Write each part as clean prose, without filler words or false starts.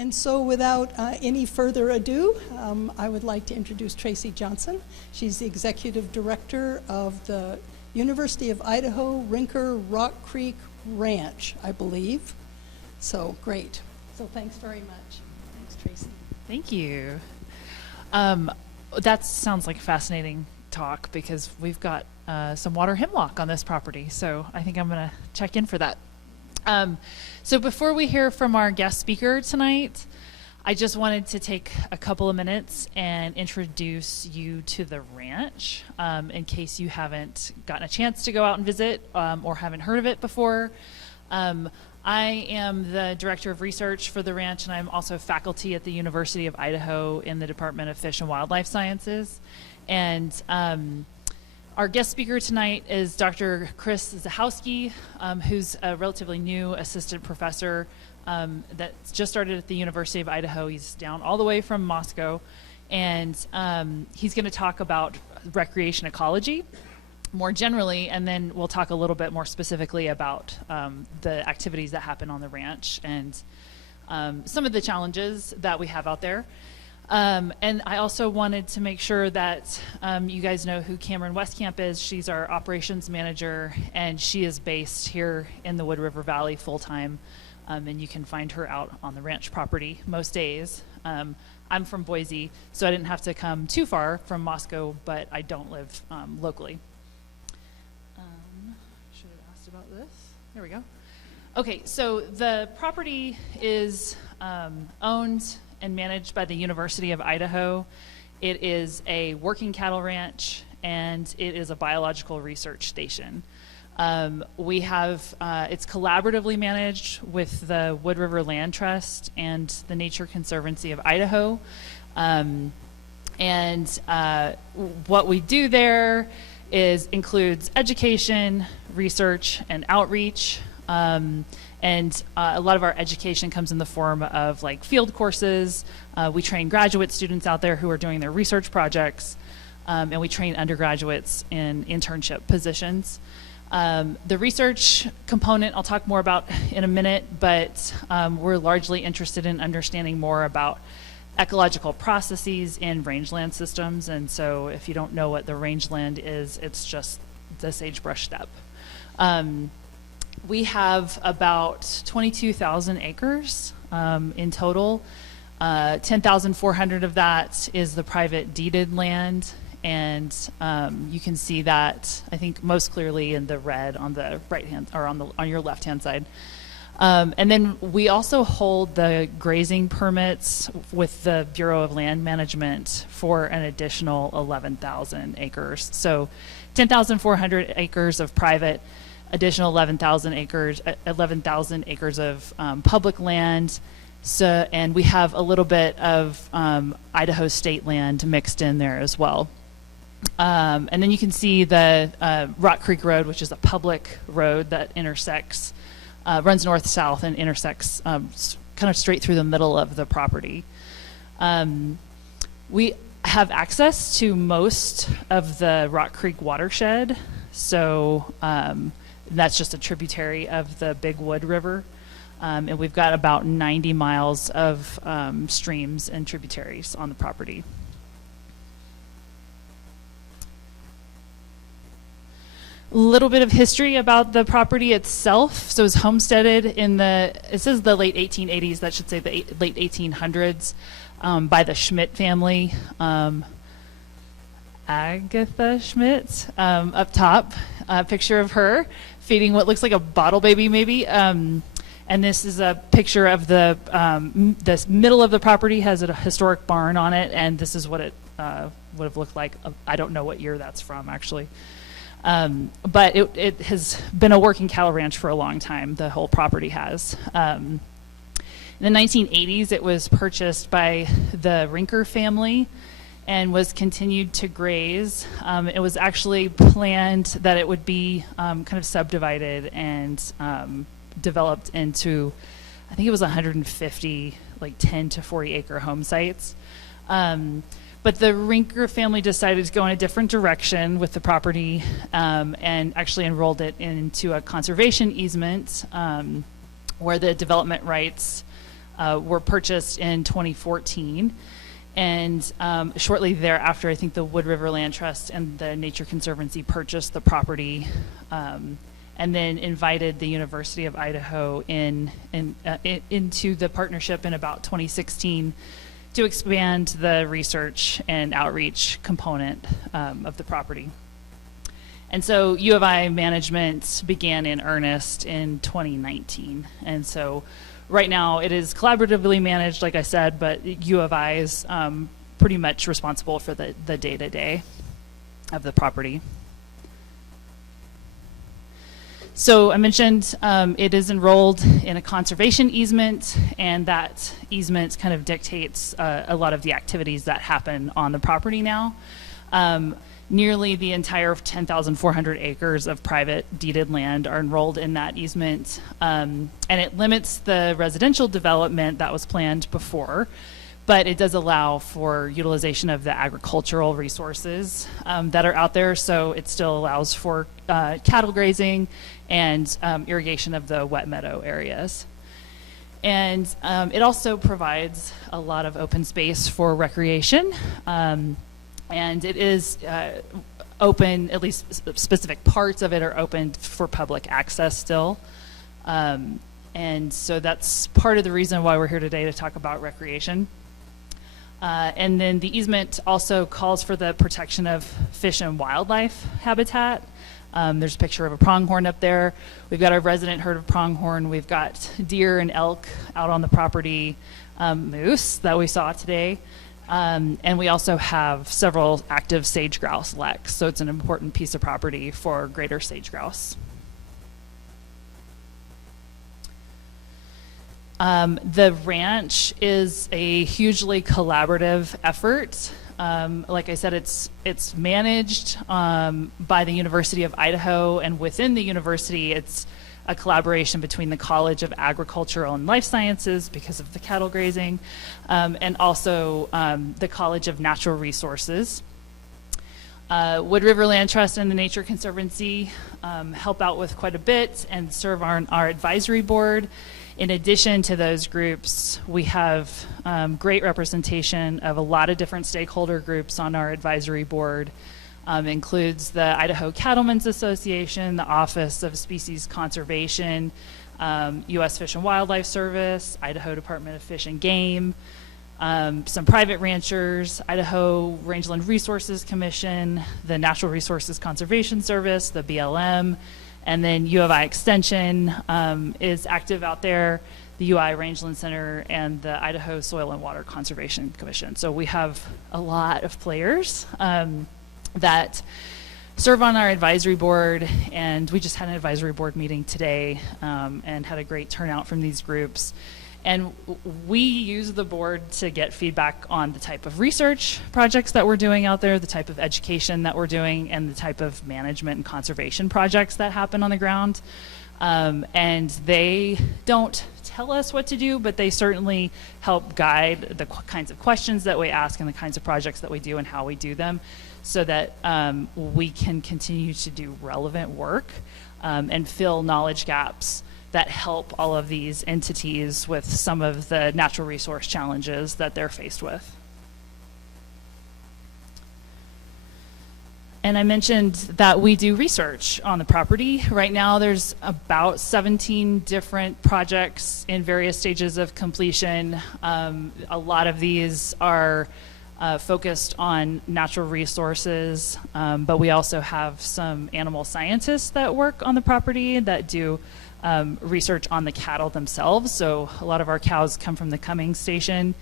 And so without any further ado, I would like to introduce Tracy Johnson. She's the Executive Director of the University of Idaho Rinker Rock Creek Ranch, I believe. So great. So thanks very much. Thanks, Tracy. Thank you. That sounds like a fascinating talk because we've got some water hemlock on this property. So I think I'm going to check in for that. So before we hear from our guest speaker tonight, I just wanted to take a couple of minutes and introduce you to the ranch in case you haven't gotten a chance to go out and visit or haven't heard of it before. I am the Director of Research for the ranch, and I'm also faculty at the University of Idaho in the Department of Fish and Wildlife Sciences. And our guest speaker tonight is Dr. Chris Zajchowski, who's a relatively new assistant professor that's just started at the University of Idaho. He's down all the way from Moscow, and he's going to talk about recreation ecology more generally, and then we'll talk a little bit more specifically about the activities that happen on the ranch and some of the challenges that we have out there. And I also wanted to make sure that you guys know who Cameron Westcamp is. She's our operations manager, and she is based here in the Wood River Valley full-time, and you can find her out on the ranch property most days. I'm from Boise, so I didn't have to come too far from Moscow, but I don't live locally. Should have asked about this. There we go. Okay, so the property is owned and managed by the University of Idaho. It is a working cattle ranch, and it is a biological research station. We have, it's collaboratively managed with the Wood River Land Trust and the Nature Conservancy of Idaho. What we do there includes education, research, and outreach. A lot of our education comes in the form of like field courses. We train graduate students out there who are doing their research projects, and we train undergraduates in internship positions. The research component I'll talk more about in a minute, but we're largely interested in understanding more about ecological processes in rangeland systems. And so if you don't know what the rangeland is, it's just the sagebrush steppe. We have about 22,000 acres in total. 10,400 of that is the private deeded land, and you can see that I think most clearly in the red on the right hand or on your left hand side. And then we also hold the grazing permits with the Bureau of Land Management for an additional 11,000 acres. So 10,400 acres of private, additional 11,000 acres of public land. So, and we have a little bit of Idaho state land mixed in there as well. And then you can see the Rock Creek Road, which is a public road that intersects, runs north-south and intersects kind of straight through the middle of the property. We have access to most of the Rock Creek watershed. So that's just a tributary of the Big Wood River. And we've got about 90 miles of streams and tributaries on the property. A little bit of history about the property itself. So it was homesteaded in it says the late 1880s, that should say the late 1800s, by the Schmidt family. Agatha Schmidt, up top, a picture of her feeding what looks like a bottle baby maybe. And this is a picture of the middle of the property has a historic barn on it, and this is what it would have looked like. I don't know what year that's from actually. But it has been a working cattle ranch for a long time, the whole property has. In the 1980s, it was purchased by the Rinker family and was continued to graze. It was actually planned that it would be kind of subdivided and developed into, I think it was 150, like 10 to 40 acre home sites. But the Rinker family decided to go in a different direction with the property and actually enrolled it into a conservation easement where the development rights were purchased in 2014. And shortly thereafter, I think the Wood River Land Trust and the Nature Conservancy purchased the property, and then invited the University of Idaho into the partnership in about 2016 to expand the research and outreach component of the property. And so U of I management began in earnest in 2019. And so right now it is collaboratively managed, like I said, but U of I is pretty much responsible for the day-to-day of the property. So I mentioned it is enrolled in a conservation easement, and that easement kind of dictates a lot of the activities that happen on the property now. Nearly the entire 10,400 acres of private deeded land are enrolled in that easement, and it limits the residential development that was planned before, but it does allow for utilization of the agricultural resources that are out there, so it still allows for cattle grazing and irrigation of the wet meadow areas. And it also provides a lot of open space for recreation. And it is open, at least specific parts of it are open for public access still. And so that's part of the reason why we're here today, to talk about recreation. And then the easement also calls for the protection of fish and wildlife habitat. There's a picture of a pronghorn up there. We've got our resident herd of pronghorn. We've got deer and elk out on the property, moose that we saw today. And we also have several active sage grouse leks, so it's an important piece of property for greater sage grouse. The ranch is a hugely collaborative effort. Like I said, it's managed by the University of Idaho, and within the university, it's a collaboration between the College of Agricultural and Life Sciences, because of the cattle grazing, and also the College of Natural Resources. Wood River Land Trust and the Nature Conservancy help out with quite a bit and serve on our advisory board. In addition to those groups, we have great representation of a lot of different stakeholder groups on our advisory board. Includes the Idaho Cattlemen's Association, the Office of Species Conservation, U.S. Fish and Wildlife Service, Idaho Department of Fish and Game, some private ranchers, Idaho Rangeland Resources Commission, the Natural Resources Conservation Service, the BLM, and then U of I Extension is active out there, the UI Rangeland Center, and the Idaho Soil and Water Conservation Commission. So we have a lot of players that serve on our advisory board, and we just had an advisory board meeting today and had a great turnout from these groups. And we use the board to get feedback on the type of research projects that we're doing out there, the type of education that we're doing, and the type of management and conservation projects that happen on the ground. And they don't tell us what to do, but they certainly help guide the kinds of questions that we ask and the kinds of projects that we do and how we do them, so that we can continue to do relevant work and fill knowledge gaps that help all of these entities with some of the natural resource challenges that they're faced with. And I mentioned that we do research on the property. Right now there's about 17 different projects in various stages of completion. A lot of these are focused on natural resources, but we also have some animal scientists that work on the property that do research on the cattle themselves. So a lot of our cows come from the Cummings station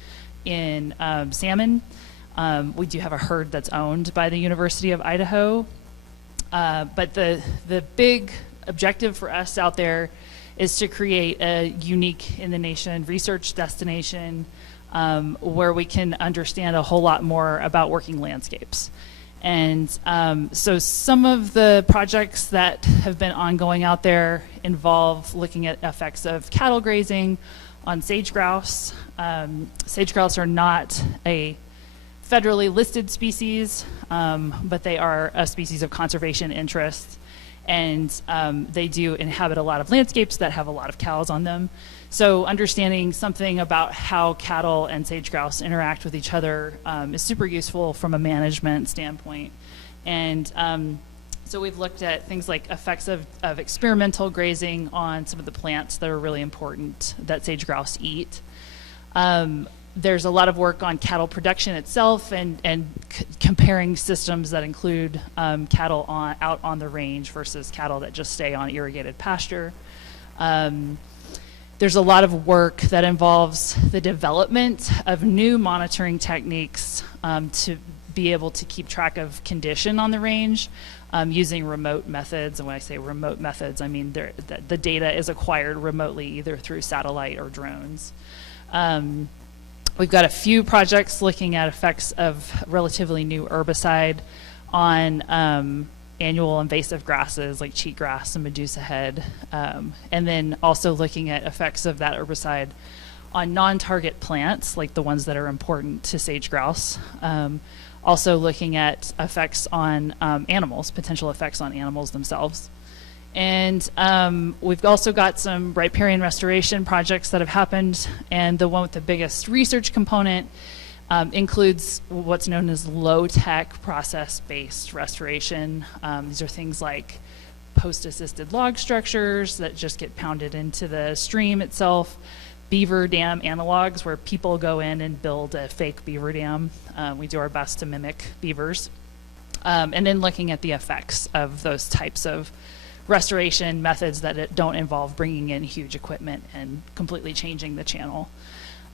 in Salmon. We do have a herd that's owned by the University of Idaho. But the big objective for us out there is to create a unique in the nation research destination where we can understand a whole lot more about working landscapes. And so some of the projects that have been ongoing out there involve looking at effects of cattle grazing on sage grouse. Sage grouse are not a federally listed species, but they are a species of conservation interest. and they do inhabit a lot of landscapes that have a lot of cows on them. So understanding something about how cattle and sage grouse interact with each other is super useful from a management standpoint. And so we've looked at things like effects of experimental grazing on some of the plants that are really important that sage grouse eat. There's a lot of work on cattle production itself and comparing systems that include cattle out on the range versus cattle that just stay on irrigated pasture. There's a lot of work that involves the development of new monitoring techniques to be able to keep track of condition on the range using remote methods. And when I say remote methods, I mean the data is acquired remotely either through satellite or drones. We've got a few projects looking at effects of relatively new herbicide on annual invasive grasses like cheatgrass and medusa head, and then also looking at effects of that herbicide on non-target plants like the ones that are important to sage grouse. Also looking at effects on animals, potential effects on animals themselves. And we've also got some riparian restoration projects that have happened, and the one with the biggest research component includes what's known as low-tech process-based restoration. These are things like post-assisted log structures that just get pounded into the stream itself, beaver dam analogs where people go in and build a fake beaver dam. We do our best to mimic beavers. And then looking at the effects of those types of restoration methods that don't involve bringing in huge equipment and completely changing the channel.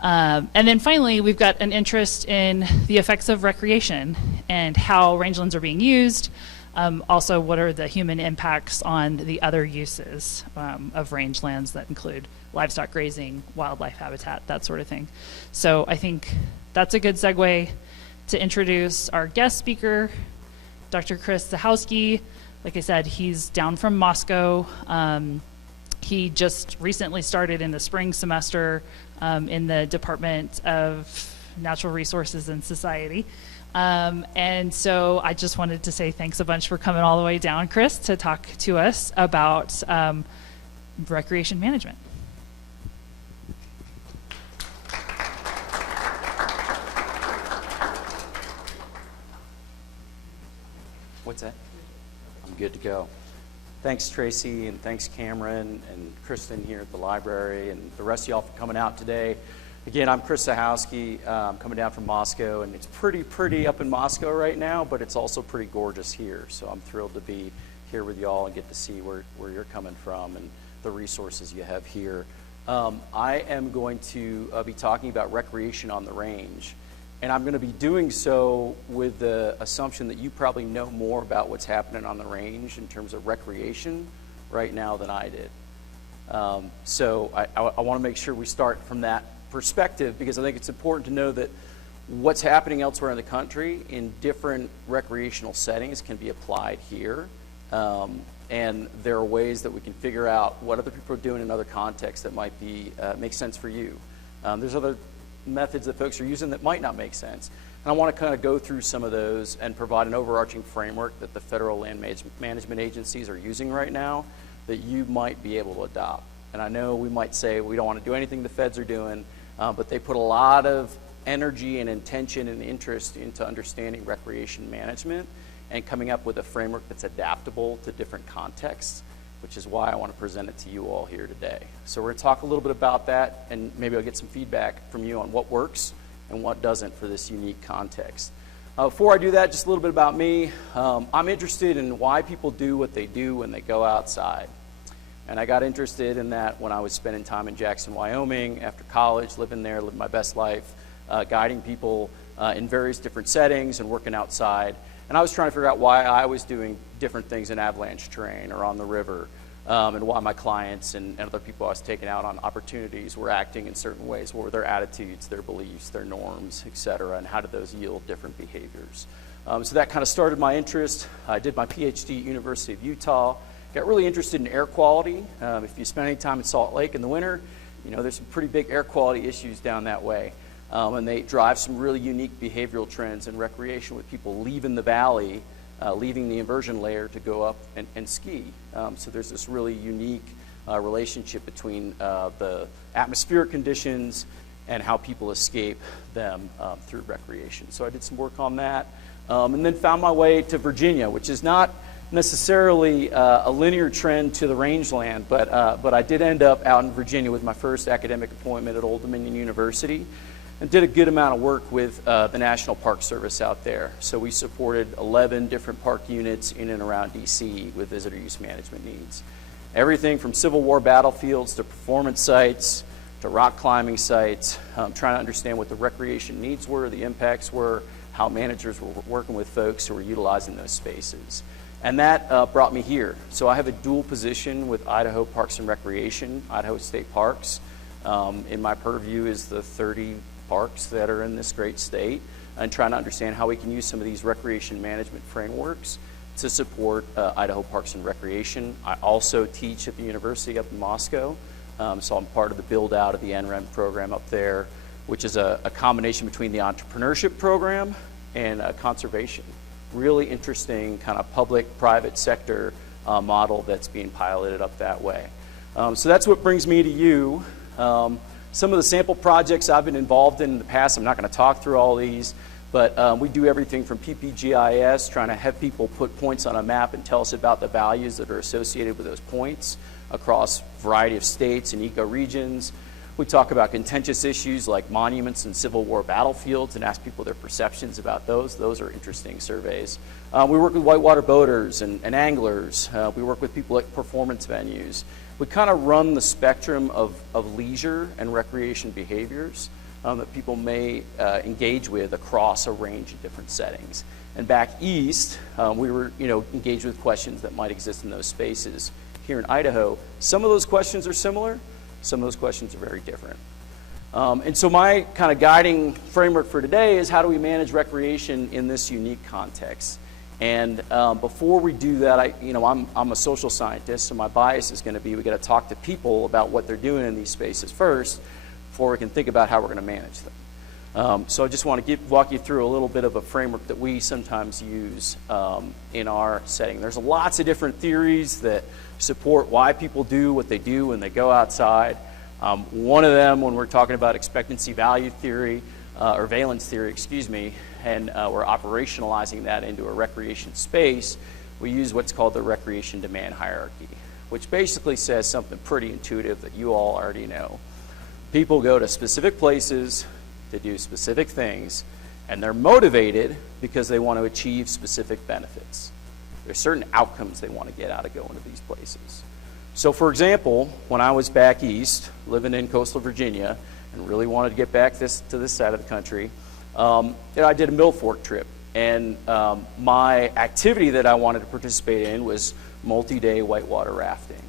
And then finally, we've got an interest in the effects of recreation and how rangelands are being used. Also, what are the human impacts on the other uses of rangelands that include livestock grazing, wildlife habitat, that sort of thing. So I think that's a good segue to introduce our guest speaker, Dr. Chris Zajchowski. Like I said, he's down from Moscow. He just recently started in the spring semester in the Department of Natural Resources and Society. And so I just wanted to say thanks a bunch for coming all the way down, Chris, to talk to us about recreation management. What's that? I'm good to go. Thanks, Tracy, and thanks, Cameron, and Kristen here at the library, and the rest of y'all for coming out today. Again, I'm Chris Zajchowski. I'm coming down from Moscow, and it's pretty up in Moscow right now, but it's also pretty gorgeous here. So I'm thrilled to be here with y'all and get to see where you're coming from and the resources you have here. I am going to be talking about recreation on the range. And I'm going to be doing so with the assumption that you probably know more about what's happening on the range in terms of recreation right now than I did. So I want to make sure we start from that perspective, because I think it's important to know that what's happening elsewhere in the country in different recreational settings can be applied here. And there are ways that we can figure out what other people are doing in other contexts that might be make sense for you. There's other methods that folks are using that might not make sense. And I want to kind of go through some of those and provide an overarching framework that the federal land management agencies are using right now that you might be able to adopt. And I know we might say we don't want to do anything the feds are doing, but they put a lot of energy and intention and interest into understanding recreation management and coming up with a framework that's adaptable to different contexts, which is why I want to present it to you all here today. So we're going to talk a little bit about that, and maybe I'll get some feedback from you on what works and what doesn't for this unique context. Before I do that, just a little bit about me. I'm interested in why people do what they do when they go outside. And I got interested in that when I was spending time in Jackson, Wyoming, after college, living there, living my best life, guiding people in various different settings and working outside. And I was trying to figure out why I was doing different things in avalanche terrain or on the river, and why my clients and other people I was taking out on opportunities were acting in certain ways. What were their attitudes, their beliefs, their norms, et cetera, and how did those yield different behaviors? So that kind of started my interest. I did my Ph.D. at University of Utah. Got really interested in air quality. If you spend any time in Salt Lake in the winter, you know there's some pretty big air quality issues down that way. And they drive some really unique behavioral trends in recreation with people leaving the valley leaving the inversion layer to go up and ski. So there's this really unique relationship between the atmospheric conditions and how people escape them through recreation. So I did some work on that, and then found my way to Virginia, which is not necessarily a linear trend to the rangeland, but I did end up out in Virginia with my first academic appointment at Old Dominion University, and did a good amount of work with the National Park Service out there. So we supported 11 different park units in and around DC with visitor use management needs. Everything from Civil War battlefields to performance sites to rock climbing sites, trying to understand what the recreation needs were, the impacts were, how managers were working with folks who were utilizing those spaces. And that brought me here. So I have a dual position with Idaho Parks and Recreation, Idaho State Parks. In my purview is the 30 parks that are in this great state, and trying to understand how we can use some of these recreation management frameworks to support Idaho Parks and Recreation. I also teach at the university up in Moscow, so I'm part of the build out of the NREM program up there, which is a combination between the entrepreneurship program and conservation. Really interesting kind of public-private sector model that's being piloted up that way. So that's what brings me to you. Some of the sample projects I've been involved in the past, I'm not going to talk through all these, but we do everything from PPGIS, trying to have people put points on a map and tell us about the values that are associated with those points across a variety of states and ecoregions. We talk about contentious issues like monuments and Civil War battlefields and ask people their perceptions about those. Those are interesting surveys. We work with whitewater boaters and anglers. We work with people at performance venues. We kind of run the spectrum of leisure and recreation behaviors that people may engage with across a range of different settings. And back east, we were engaged with questions that might exist in those spaces. Here in Idaho, some of those questions are similar, some of those questions are very different. And so my kind of guiding framework for today is how do we manage recreation in this unique context? And before we do that, I'm a social scientist, so my bias is going to be we got to talk to people about what they're doing in these spaces first before we can think about how we're going to manage them. So I just want to walk you through a little bit of a framework that we sometimes use in our setting. There's lots of different theories that support why people do what they do when they go outside. One of them, when we're talking about expectancy value theory, or valence theory, excuse me, and we're operationalizing that into a recreation space, we use what's called the recreation demand hierarchy, which basically says something pretty intuitive that you all already know. People go to specific places to do specific things, and they're motivated because they want to achieve specific benefits. There's certain outcomes they want to get out of going to these places. So for example, when I was back east, living in coastal Virginia, and really wanted to get back to this side of the country, I did a Mill Fork trip. And my activity that I wanted to participate in was multi-day whitewater rafting.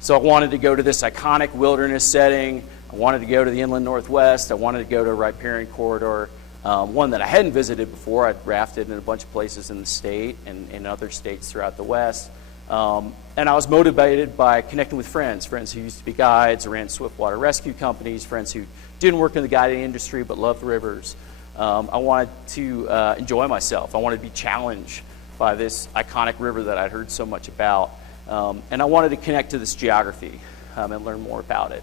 So I wanted to go to this iconic wilderness setting. I wanted to go to the inland Northwest. I wanted to go to a riparian corridor, one that I hadn't visited before. I'd rafted in a bunch of places in the state and in other states throughout the West. And I was motivated by connecting with friends who used to be guides, ran swiftwater rescue companies, friends who didn't work in the guiding industry but loved rivers. I wanted to enjoy myself. I wanted to be challenged by this iconic river that I'd heard so much about. And I wanted to connect to this geography and learn more about it.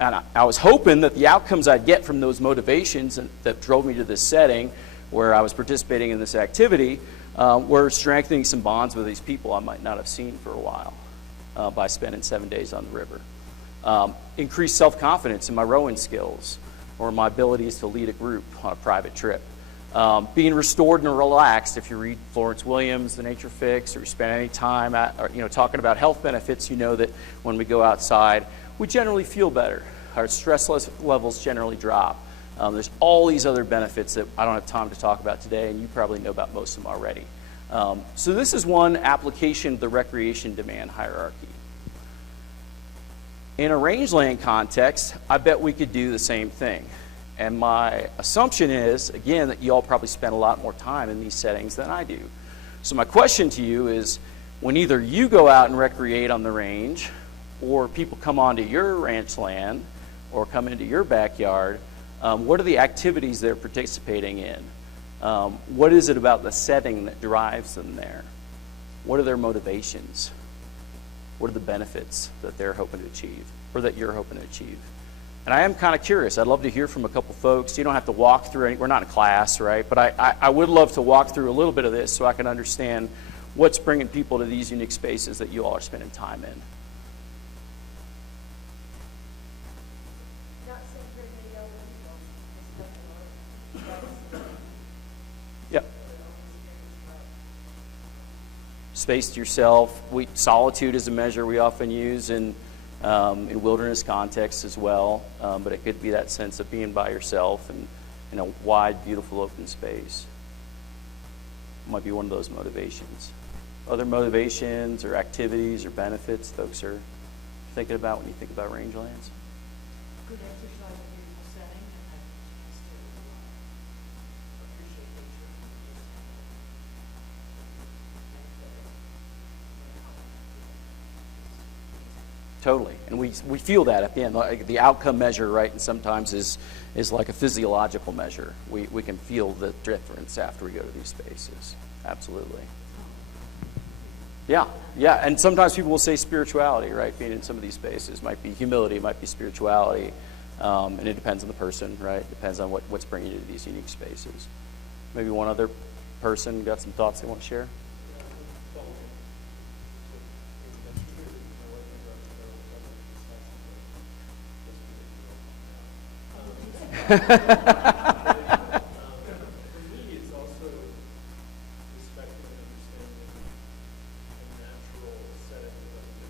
And I was hoping that the outcomes I'd get from those motivations that drove me to this setting where I was participating in this activity were strengthening some bonds with these people I might not have seen for a while by spending 7 days on the river. Increased self-confidence in my rowing skills or my abilities to lead a group on a private trip. Being restored and relaxed. If you read Florence Williams, The Nature Fix, or you spend any time talking about health benefits, you know that when we go outside, we generally feel better. Our stress levels generally drop. There's all these other benefits that I don't have time to talk about today, and you probably know about most of them already. So this is one application of the recreation demand hierarchy. In a rangeland context, I bet we could do the same thing. And my assumption is, again, that you all probably spend a lot more time in these settings than I do. So my question to you is, when either you go out and recreate on the range, or people come onto your ranch land, or come into your backyard, what are the activities they're participating in? What is it about the setting that drives them there? What are their motivations? What are the benefits that they're hoping to achieve, or that you're hoping to achieve? And I am kind of curious. I'd love to hear from a couple folks. You don't have to walk through any, we're not in class, right? But I would love to walk through a little bit of this so I can understand what's bringing people to these unique spaces that you all are spending time in. Yep. Space to yourself. Solitude is a measure we often use in wilderness contexts as well, but it could be that sense of being by yourself and in a wide, beautiful, open space. Might be one of those motivations. Other motivations or activities or benefits folks are thinking about when you think about rangelands? Good exercise, beautiful setting, and I still appreciate nature. Totally, and we feel that at the end. Like the outcome measure, right, and sometimes is like a physiological measure. We can feel the difference after we go to these spaces. Absolutely. Yeah, and sometimes people will say spirituality, right? Being in some of these spaces might be humility, might be spirituality, and it depends on the person, right? Depends on what's bringing you to these unique spaces. Maybe one other person got some thoughts they want to share? For me, it's also respecting and understanding the natural setting of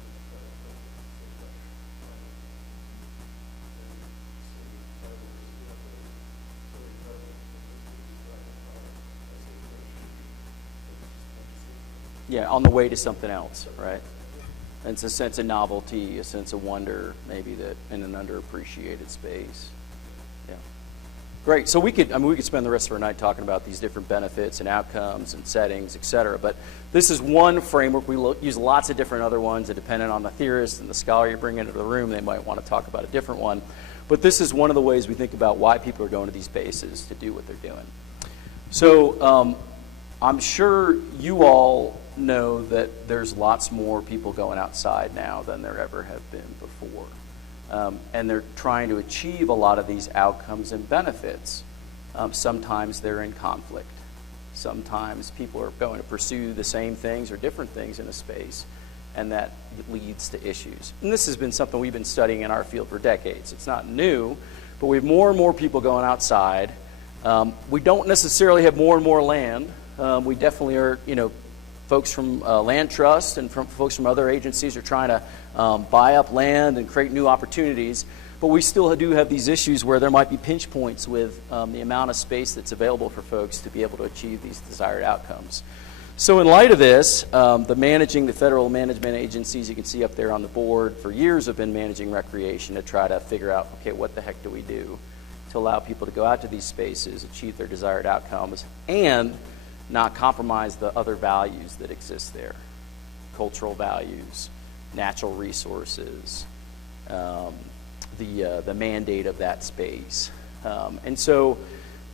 Yeah, on the way to something else, right? And it's a sense of novelty, a sense of wonder, maybe that in an underappreciated space. Yeah. Great. So we could spend the rest of our night talking about these different benefits and outcomes and settings, et cetera. But this is one framework. We use lots of different other ones, and depending on the theorist and the scholar you bring into the room, they might want to talk about a different one. But this is one of the ways we think about why people are going to these spaces to do what they're doing. So I'm sure you all know that there's lots more people going outside now than there ever have been before. And they're trying to achieve a lot of these outcomes and benefits. Sometimes they're in conflict. Sometimes people are going to pursue the same things or different things in a space, and that leads to issues. And this has been something we've been studying in our field for decades. It's not new, but we have more and more people going outside. We don't necessarily have more and more land. We definitely are, folks from land trust and from folks from other agencies are trying to buy up land and create new opportunities. But we still do have these issues where there might be pinch points with the amount of space that's available for folks to be able to achieve these desired outcomes. So in light of this, the federal management agencies you can see up there on the board for years have been managing recreation to try to figure out, okay, what the heck do we do to allow people to go out to these spaces, achieve their desired outcomes, and not compromise the other values that exist there. Cultural values, natural resources, the mandate of that space. And so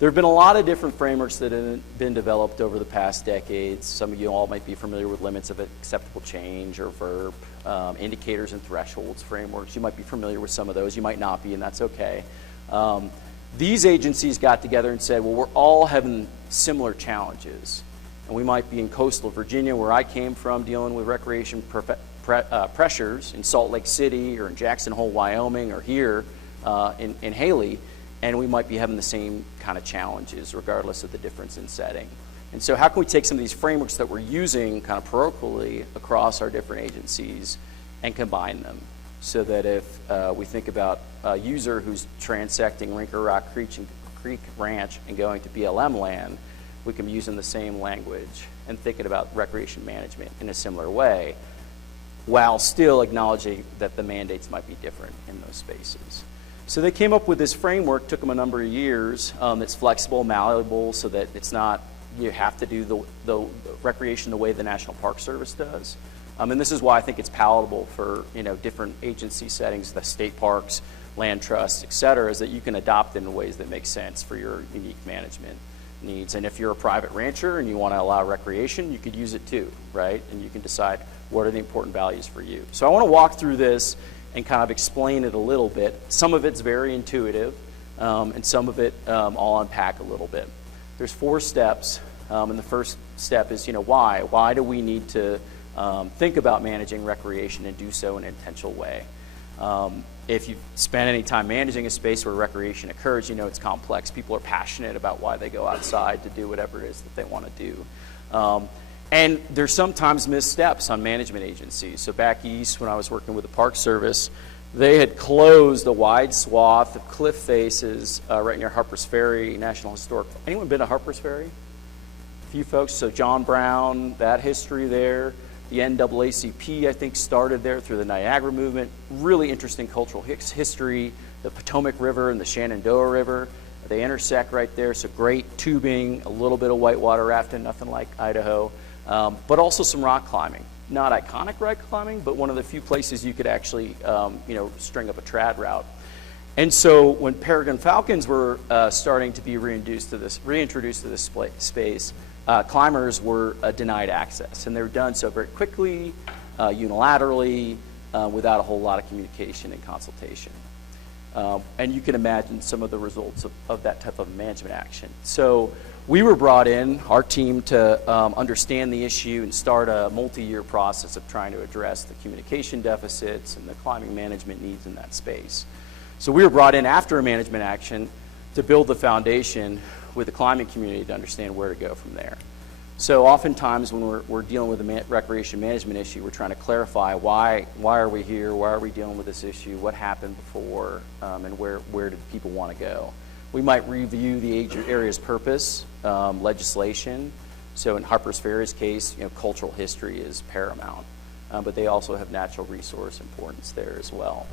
there have been a lot of different frameworks that have been developed over the past decades. Some of you all might be familiar with limits of acceptable change or verb, indicators and thresholds frameworks. You might be familiar with some of those. You might not be, and that's okay. These agencies got together and said, well, we're all having similar challenges. And we might be in coastal Virginia, where I came from, dealing with recreation pressures in Salt Lake City or in Jackson Hole, Wyoming, or here in Haley, and we might be having the same kind of challenges regardless of the difference in setting. And so how can we take some of these frameworks that we're using kind of parochially across our different agencies and combine them so that if we think about a user who's transecting Rinker Rock Creek Ranch and going to BLM land, we can be using the same language and thinking about recreation management in a similar way while still acknowledging that the mandates might be different in those spaces. So they came up with this framework, took them a number of years. It's flexible, malleable, so that it's not, you have to do the recreation the way the National Park Service does. And this is why I think it's palatable for different agency settings, the state parks, land trusts, et cetera, is that you can adopt it in ways that make sense for your unique management. needs. And if you're a private rancher and you want to allow recreation, you could use it too, right? And you can decide what are the important values for you. So I want to walk through this and kind of explain it a little bit. Some of it's very intuitive, and some of it I'll unpack a little bit. There's 4 steps, and the first step is, why? Why do we need to think about managing recreation and do so in an intentional way? If you spend any time managing a space where recreation occurs, it's complex. People are passionate about why they go outside to do whatever it is that they want to do. And there's sometimes missteps on management agencies. So back east, when I was working with the Park Service, they had closed a wide swath of cliff faces right near Harper's Ferry National Historic. Anyone been to Harper's Ferry? A few folks. So John Brown, that history there. The NAACP, I think, started there through the Niagara movement. Really interesting cultural history. The Potomac River and the Shenandoah River, they intersect right there. So great tubing, a little bit of whitewater rafting, nothing like Idaho. But also some rock climbing. Not iconic rock climbing, but one of the few places you could actually, string up a trad route. And so when peregrine falcons were starting to be reintroduced to this space, climbers were denied access, and they were done so very quickly, unilaterally, without a whole lot of communication and consultation. And you can imagine some of the results of that type of management action. So we were brought in, our team, to understand the issue and start a multi-year process of trying to address the communication deficits and the climbing management needs in that space. So we were brought in after a management action to build the foundation with the climbing community to understand where to go from there. So oftentimes when we're dealing with a recreation management issue, we're trying to clarify why are we here, why are we dealing with this issue, what happened before, and where did people want to go. We might review the area's purpose, legislation. So in Harper's Ferry's case, cultural history is paramount, but they also have natural resource importance there as well.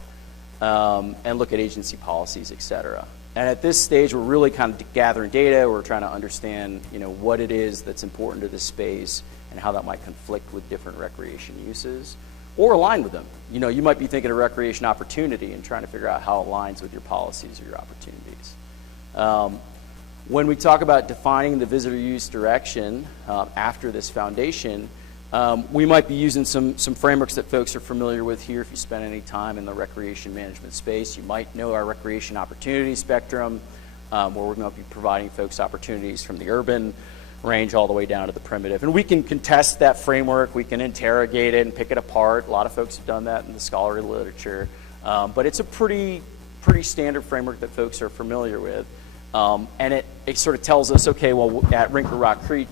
And look at agency policies, et cetera. And at this stage, we're really kind of gathering data. We're trying to understand, what it is that's important to this space and how that might conflict with different recreation uses or align with them. You might be thinking of recreation opportunity and trying to figure out how it aligns with your policies or your opportunities. When we talk about defining the visitor use direction after this foundation, we might be using some frameworks that folks are familiar with here. If you spend any time in the recreation management space, you might know our recreation opportunity spectrum, where we're going to be providing folks opportunities from the urban range all the way down to the primitive. And we can contest that framework. We can interrogate it and pick it apart. A lot of folks have done that in the scholarly literature. But it's a pretty standard framework that folks are familiar with. And it sort of tells us, okay, well, at Rinker Rock Creek,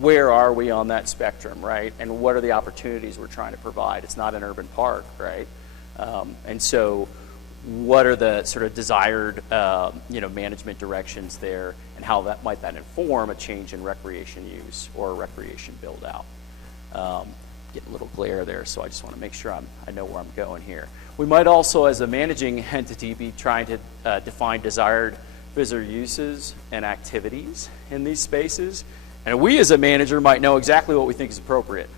where are we on that spectrum, right? And what are the opportunities we're trying to provide? It's not an urban park, right? And so what are the sort of desired, management directions there, and how that might inform a change in recreation use or recreation build out? Getting a little glare there, so I just want to make sure I know where I'm going here. We might also, as a managing entity, be trying to define desired visitor uses and activities in these spaces. And we as a manager might know exactly what we think is appropriate,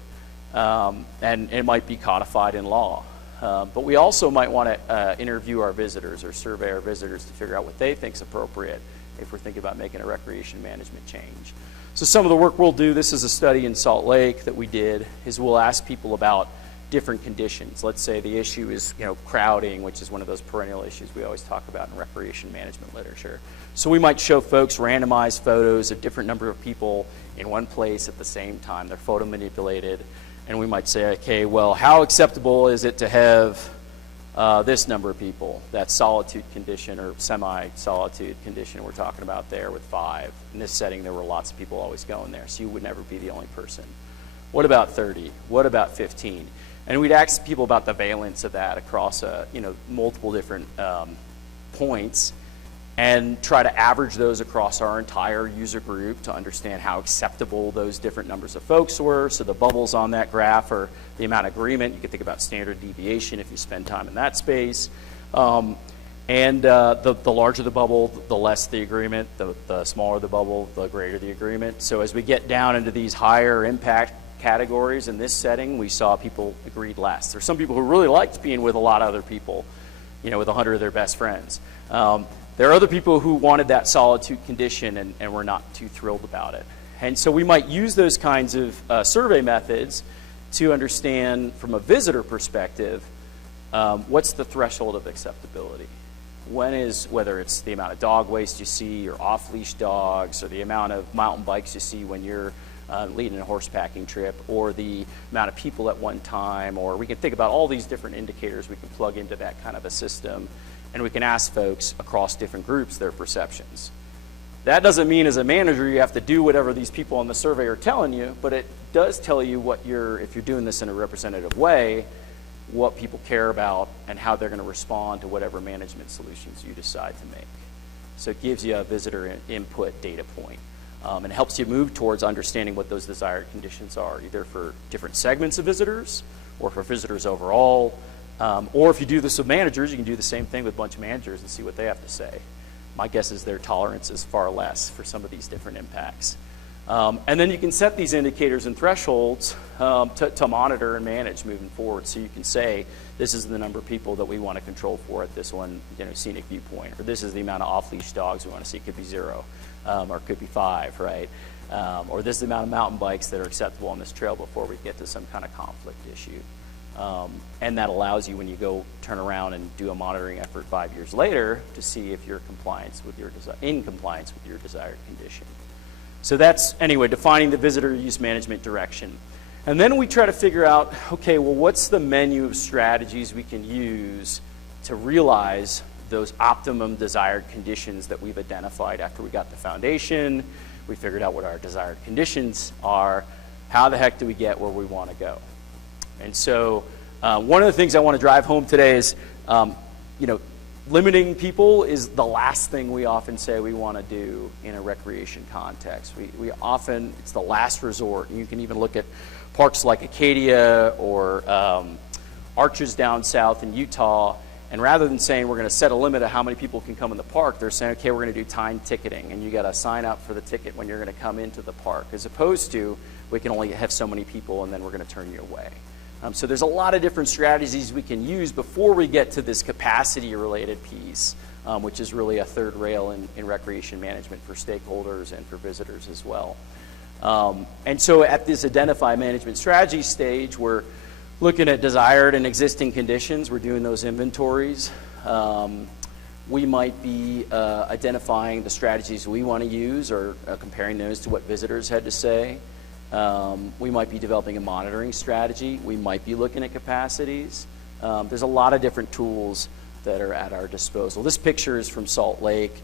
and it might be codified in law. But we also might want to interview our visitors or survey our visitors to figure out what they think is appropriate if we're thinking about making a recreation management change. So some of the work we'll do, this is a study in Salt Lake that we did, is we'll ask people about different conditions. Let's say the issue is crowding, which is one of those perennial issues we always talk about in recreation management literature. So we might show folks randomized photos of different number of people in one place at the same time. They're photo manipulated, and we might say, okay, well, how acceptable is it to have this number of people? That solitude condition or semi-solitude condition we're talking about there with 5. In this setting, there were lots of people always going there, so you would never be the only person. What about 30? What about 15? And we'd ask people about the valence of that across multiple different points, and try to average those across our entire user group to understand how acceptable those different numbers of folks were. So the bubbles on that graph are the amount of agreement. You can think about standard deviation if you spend time in that space. And the larger the bubble, the less the agreement. The smaller the bubble, the greater the agreement. So as we get down into these higher impact categories in this setting, we saw people agreed less. There's some people who really liked being with a lot of other people, with 100 of their best friends. There are other people who wanted that solitude condition and were not too thrilled about it. And so we might use those kinds of survey methods to understand from a visitor perspective, what's the threshold of acceptability? Whether it's the amount of dog waste you see or off-leash dogs or the amount of mountain bikes you see when you're leading a horse packing trip, or the amount of people at one time, or we can think about all these different indicators we can plug into that kind of a system, and we can ask folks across different groups their perceptions. That doesn't mean as a manager you have to do whatever these people on the survey are telling you, but it does tell you if you're doing this in a representative way, what people care about and how they're going to respond to whatever management solutions you decide to make. So it gives you a visitor input data point. And helps you move towards understanding what those desired conditions are, either for different segments of visitors or for visitors overall. Or if you do this with managers, you can do the same thing with a bunch of managers and see what they have to say. My guess is their tolerance is far less for some of these different impacts. And then you can set these indicators and thresholds to monitor and manage moving forward. So you can say, this is the number of people that we want to control for at this one scenic viewpoint, or this is the amount of off-leash dogs we want to see. It could be 0. Or it could be 5, right? Or this is the amount of mountain bikes that are acceptable on this trail before we get to some kind of conflict issue. And that allows you, when you go turn around and do a monitoring effort 5 years later, to see if you're in compliance with your desired condition. So that's, anyway, defining the visitor use management direction. And then we try to figure out, okay, well, what's the menu of strategies we can use to realize those optimum desired conditions that we've identified after we got the foundation, we figured out what our desired conditions are, how the heck do we get where we want to go? And so one of the things I want to drive home today is, limiting people is the last thing we often say we want to do in a recreation context. We often, it's the last resort. And you can even look at parks like Acadia or Arches down south in Utah. And rather than saying we're going to set a limit of how many people can come in the park, they're saying, okay, we're going to do timed ticketing, and you got to sign up for the ticket when you're going to come into the park, as opposed to we can only have so many people and then we're going to turn you away. So there's a lot of different strategies we can use before we get to this capacity-related piece, which is really a third rail in recreation management for stakeholders and for visitors as well. And so at this identify management strategy stage, we're looking at desired and existing conditions. We're doing those inventories. We might be identifying the strategies we want to use or comparing those to what visitors had to say. We might be developing a monitoring strategy. We might be looking at capacities. There's a lot of different tools that are at our disposal. This picture is from Salt Lake,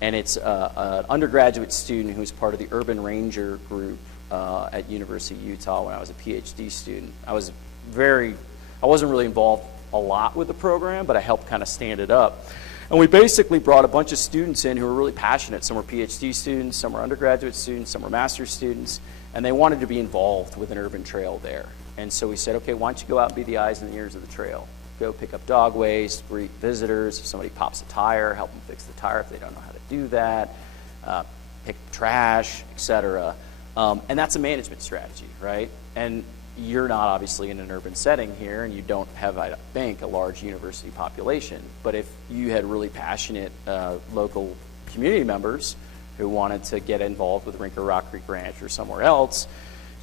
and it's an undergraduate student who's part of the Urban Ranger group at University of Utah when I was a Ph.D. student. I wasn't really involved a lot with the program, but I helped kind of stand it up. And we basically brought a bunch of students in who were really passionate. Some were Ph.D. students, some were undergraduate students, some were master's students, and they wanted to be involved with an urban trail there. And so we said, okay, why don't you go out and be the eyes and the ears of the trail? Go pick up dog waste, greet visitors. If somebody pops a tire, help them fix the tire if they don't know how to do that, pick trash, etc. And that's a management strategy, right? And you're not obviously in an urban setting here, and you don't have, I think, a large university population. But if you had really passionate local community members who wanted to get involved with Rinker Rock Creek Ranch or somewhere else,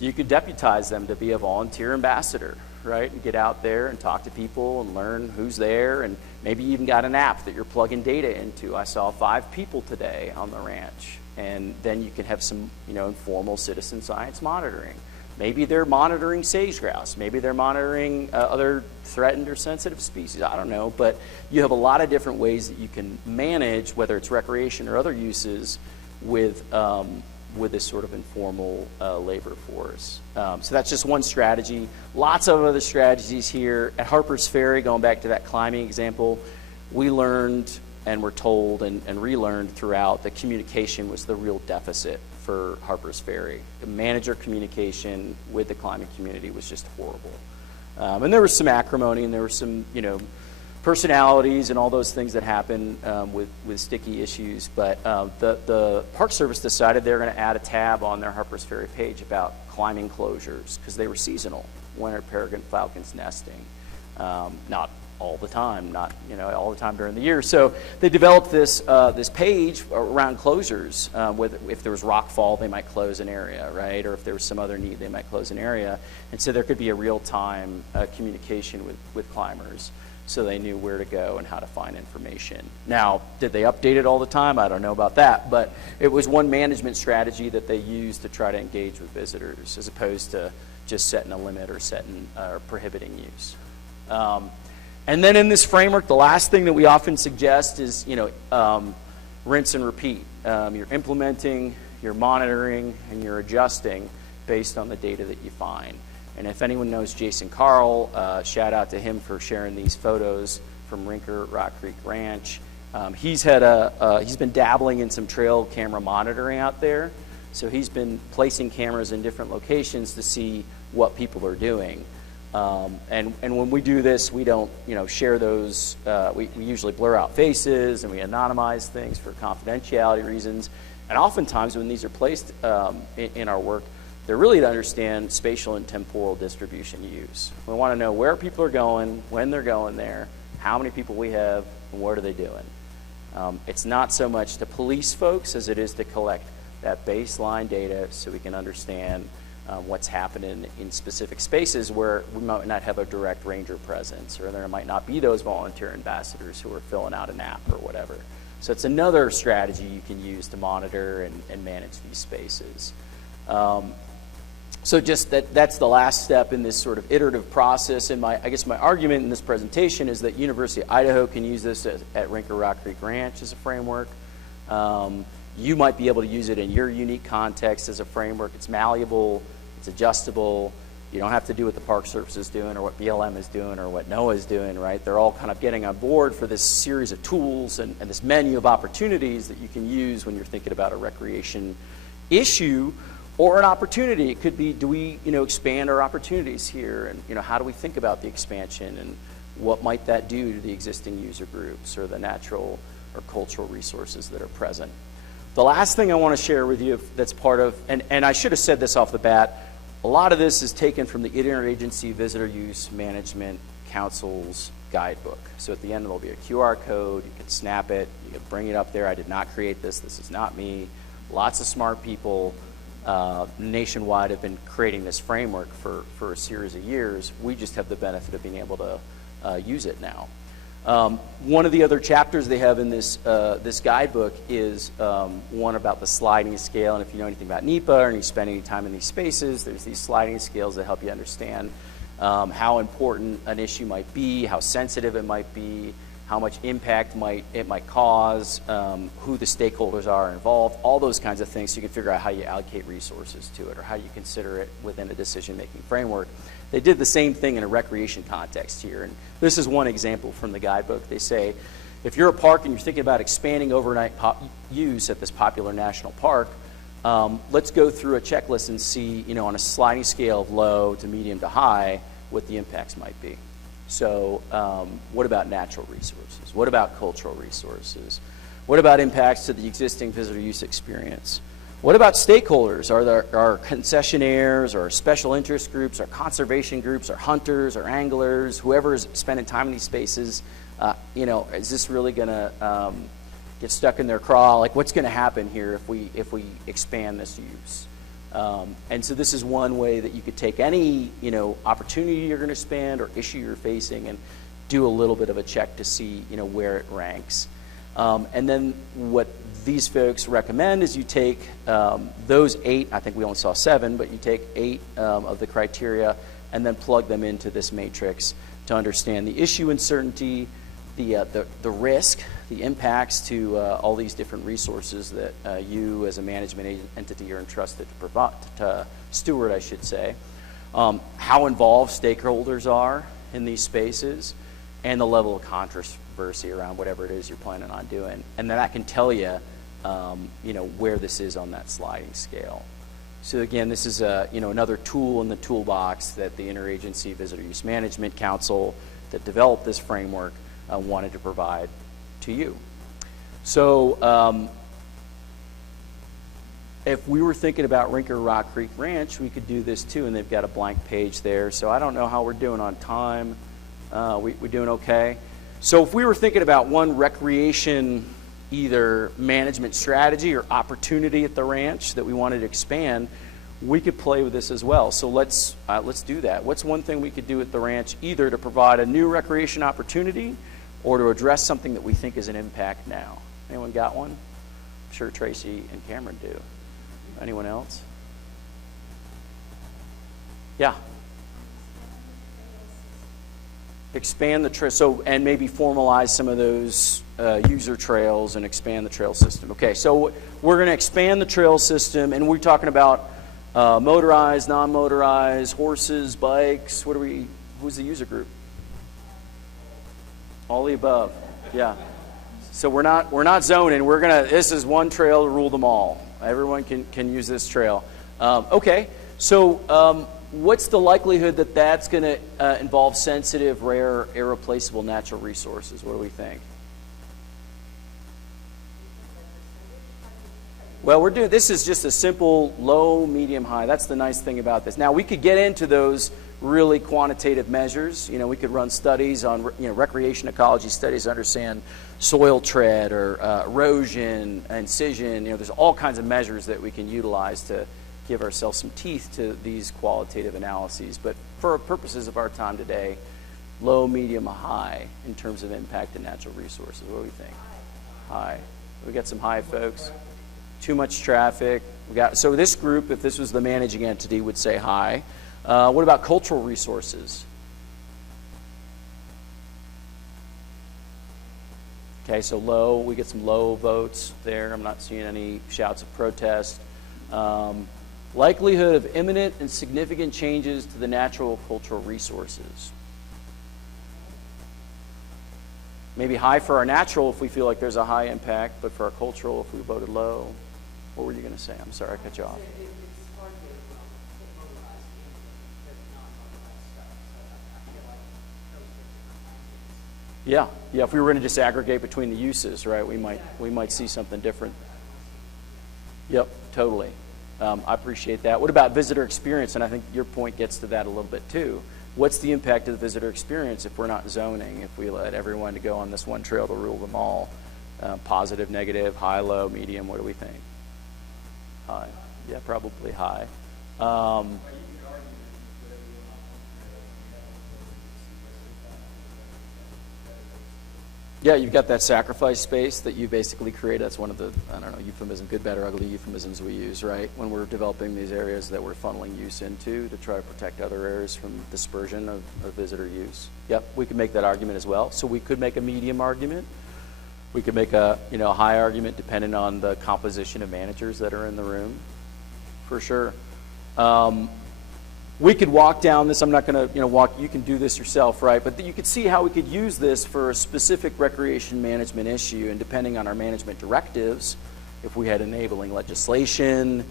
you could deputize them to be a volunteer ambassador, right? And get out there and talk to people and learn who's there, and maybe you even got an app that you're plugging data into. I saw 5 people today on the ranch, and then you can have some, informal citizen science monitoring. Maybe they're monitoring sage grouse. Maybe they're monitoring other threatened or sensitive species. I don't know, but you have a lot of different ways that you can manage, whether it's recreation or other uses, with this sort of informal labor force. So that's just one strategy. Lots of other strategies here. At Harper's Ferry, going back to that climbing example, we learned and were told and relearned throughout that communication was the real deficit for Harper's Ferry. The manager communication with the climbing community was just horrible. And there was some acrimony, and there were some, personalities and all those things that happen with sticky issues. But the Park Service decided they were going to add a tab on their Harper's Ferry page about climbing closures because they were seasonal, winter peregrine falcons nesting. Not all the time, not all the time during the year. So they developed this this page around closures. If there was rockfall, they might close an area, right? Or if there was some other need, they might close an area. And so there could be a real-time communication with climbers, so they knew where to go and how to find information. Now, did they update it all the time? I don't know about that, but it was one management strategy that they used to try to engage with visitors, as opposed to just setting a limit or prohibiting use. And then in this framework, the last thing that we often suggest is, rinse and repeat. You're implementing, you're monitoring, and you're adjusting based on the data that you find. And if anyone knows Jason Carl, shout out to him for sharing these photos from Rinker Rock Creek Ranch. He's been dabbling in some trail camera monitoring out there. So he's been placing cameras in different locations to see what people are doing. And when we do this, we don't share those. We usually blur out faces and we anonymize things for confidentiality reasons. And oftentimes when these are placed in our work, they're really to understand spatial and temporal distribution use. We want to know where people are going, when they're going there, how many people we have, and what are they doing. It's not so much to police folks as it is to collect that baseline data so we can understand what's happening in specific spaces where we might not have a direct ranger presence, or there might not be those volunteer ambassadors who are filling out an app or whatever. So it's another strategy you can use to monitor and manage these spaces. So just that's the last step in this sort of iterative process. And I guess my argument in this presentation is that University of Idaho can use this at Rinker Rock Creek Ranch as a framework. You might be able to use it in your unique context as a framework. It's malleable, it's adjustable. You don't have to do what the Park Service is doing or what BLM is doing or what NOAA is doing, right? They're all kind of getting on board for this series of tools and this menu of opportunities that you can use when you're thinking about a recreation issue or an opportunity. It could be, do we expand our opportunities here? And how do we think about the expansion, and what might that do to the existing user groups or the natural or cultural resources that are present? The last thing I want to share with you that's part of, and I should have said this off the bat, a lot of this is taken from the Interagency Visitor Use Management Council's guidebook. So at the end there'll be a QR code, you can snap it, you can bring it up there. I did not create this is not me. Lots of smart people nationwide have been creating this framework for a series of years. We just have the benefit of being able to use it now. One of the other chapters they have in this guidebook is one about the sliding scale. And if you know anything about NEPA or you spend any time in these spaces, there's these sliding scales that help you understand how important an issue might be, how sensitive it might be, how much impact it might cause, who the stakeholders are involved, all those kinds of things, so you can figure out how you allocate resources to it or how you consider it within a decision-making framework. They did the same thing in a recreation context here, and this is one example from the guidebook. They say, if you're a park and you're thinking about expanding overnight use at this popular national park, let's go through a checklist and see, on a sliding scale of low to medium to high, what the impacts might be. So what about natural resources? What about cultural resources? What about impacts to the existing visitor use experience? What about stakeholders? Are there our concessionaires or special interest groups or conservation groups or hunters or anglers, whoever's spending time in these spaces, is this really going to get stuck in their craw? Like, what's going to happen here if we expand this use? And so this is one way that you could take any opportunity you're going to spend or issue you're facing and do a little bit of a check to see where it ranks. And then what these folks recommend is you take those 8, I think we only saw 7, but you take 8 of the criteria and then plug them into this matrix to understand the issue uncertainty, the risk, the impacts to all these different resources that you as a management entity are entrusted to provide, to steward, I should say, how involved stakeholders are in these spaces, and the level of controversy around whatever it is you're planning on doing. And then that can tell you, where this is on that sliding scale. So again, this is another tool in the toolbox that the Interagency Visitor Use Management Council that developed this framework wanted to provide to you. So if we were thinking about Rinker Rock Creek Ranch, we could do this too, and they've got a blank page there. So I don't know how we're doing on time. We doing okay? So if we were thinking about one recreation either management strategy or opportunity at the ranch that we wanted to expand, we could play with this as well. So let's do that. What's one thing we could do at the ranch either to provide a new recreation opportunity or to address something that we think is an impact now? Anyone got one? I'm sure Tracy and Cameron do. Anyone else? Yeah. Expand the trail, so, and maybe formalize some of those user trails and expand the trail system. Okay, so we're going to expand the trail system, and we're talking about motorized, non-motorized, horses, bikes. Who's the user group? All the above. Yeah. So we're not zoning. This is one trail to rule them all. Everyone can use this trail. Okay. So what's the likelihood that that's going to involve sensitive, rare, irreplaceable natural resources? What do we think? Well, this is just a simple low, medium, high. That's the nice thing about this. Now, we could get into those really quantitative measures. We could run studies on, recreation ecology studies to understand soil tread or erosion, incision. There's all kinds of measures that we can utilize to give ourselves some teeth to these qualitative analyses. But for purposes of our time today, low, medium, high in terms of impact to natural resources. What do we think? High. We got some high, folks. Too much traffic. So this group, if this was the managing entity, would say high. What about cultural resources? Okay, so low. We get some low votes there. I'm not seeing any shouts of protest. Likelihood of imminent and significant changes to the natural cultural resources. Maybe high for our natural if we feel like there's a high impact, but for our cultural if we voted low. What were you going to say? I'm sorry, I cut you off. It's hard to put motorized into non-motorized stuff. So I feel like those are different things. Yeah. If we were going to disaggregate between the uses, right, we might see something different. Yep, totally. I appreciate that. What about visitor experience? And I think your point gets to that a little bit too. What's the impact of the visitor experience if we're not zoning, if we let everyone to go on this one trail to rule them all? Positive, negative, high, low, medium, what do we think? High. Yeah, probably high. Yeah, you've got that sacrifice space that you basically create. That's one of the, euphemism, good, better, ugly euphemisms we use, right? When we're developing these areas that we're funneling use into to try to protect other areas from dispersion of visitor use. Yep, we could make that argument as well. So we could make a medium argument. We could make a high argument depending on the composition of managers that are in the room, for sure. We could walk down this. I'm not going to walk. You can do this yourself, right? But you could see how we could use this for a specific recreation management issue, and depending on our management directives, if we had enabling legislation,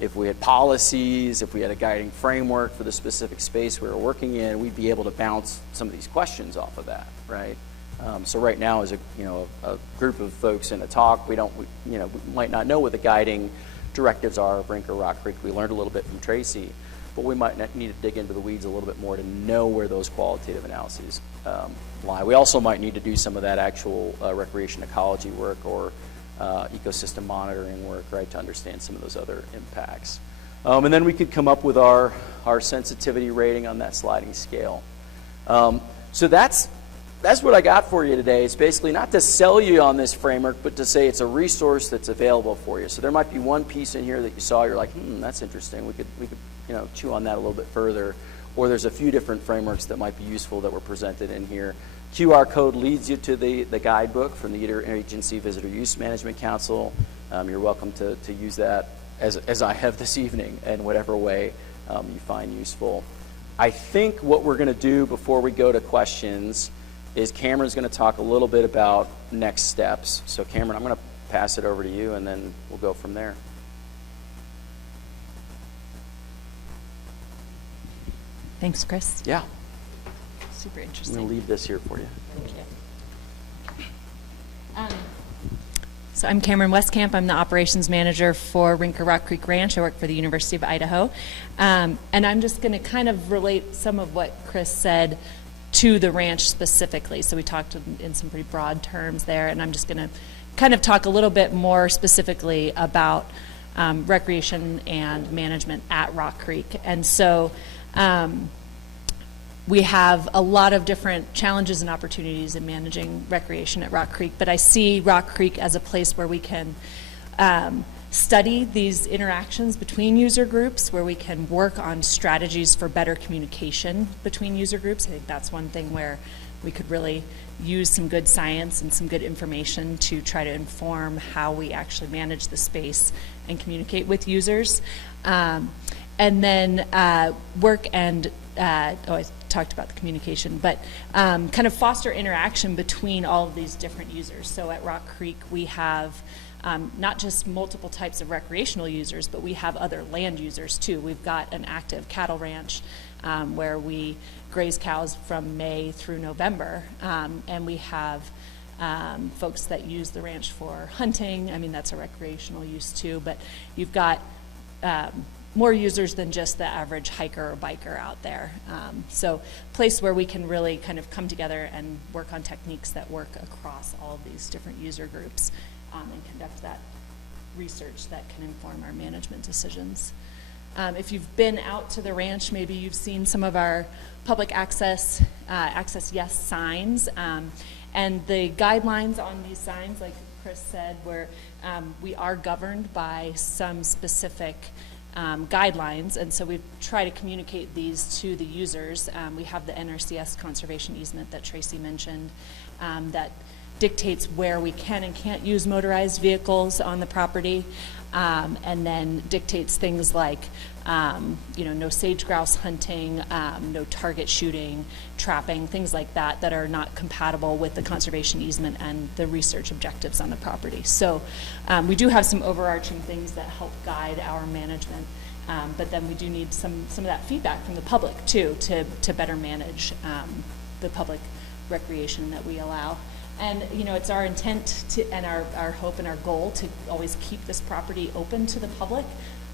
if we had policies, if we had a guiding framework for the specific space we were working in, we'd be able to bounce some of these questions off of that, right? So right now, as a group of folks in a talk, we might not know what the guiding directives are of Rinker Rock Creek. We learned a little bit from Tracy, but we might need to dig into the weeds a little bit more to know where those qualitative analyses lie. We also might need to do some of that actual recreation ecology work or ecosystem monitoring work, right, to understand some of those other impacts. And then we could come up with our sensitivity rating on that sliding scale. So that's what I got for you today. It's basically not to sell you on this framework, but to say it's a resource that's available for you. So there might be one piece in here that you saw, you're like, that's interesting. We could chew on that a little bit further. Or there's a few different frameworks that might be useful that were presented in here. QR code leads you to the guidebook from the Interagency Visitor Use Management Council. You're welcome to use that as I have this evening in whatever way you find useful. I think what we're going to do before we go to questions is Cameron's going to talk a little bit about next steps. So Cameron, I'm going to pass it over to you, and then we'll go from there. Thanks, Chris. Yeah. Super I'm interesting. going to leave this here for you. Thank you. So I'm Cameron Westcamp. I'm the operations manager for Rinker Rock Creek Ranch. I work for the University of Idaho. And I'm just going to kind of relate some of what Chris said to the ranch specifically. So we talked in some pretty broad terms there, and I'm just going to kind of talk a little bit more specifically about recreation and management at Rock Creek. And so we have a lot of different challenges and opportunities in managing recreation at Rock Creek, but I see Rock Creek as a place where we can study these interactions between user groups, where we can work on strategies for better communication between user groups. I think that's one thing where we could really use some good science and some good information to try to inform how we actually manage the space and communicate with users. And then work and, I talked about the communication, but kind of foster interaction between all of these different users. So at Rock Creek, we have not just multiple types of recreational users, but we have other land users too. We've got an active cattle ranch where we graze cows from May through November, and we have folks that use the ranch for hunting. I mean, that's a recreational use too, but you've got more users than just the average hiker or biker out there. So place where we can really kind of come together and work on techniques that work across all of these different user groups and conduct that research that can inform our management decisions. If you've been out to the ranch, maybe you've seen some of our public access yes signs. And the guidelines on these signs, like Chris said, where we are governed by some specific guidelines, and so we try to communicate these to the users. We have the NRCS conservation easement that Tracy mentioned that dictates where we can and can't use motorized vehicles on the property, and then dictates things like no sage grouse hunting, no target shooting, trapping, things like that that are not compatible with the conservation easement and the research objectives on the property. So we do have some overarching things that help guide our management, but then we do need some of that feedback from the public too to better manage the public recreation that we allow. And it's our intent to, and our hope and our goal to always keep this property open to the public.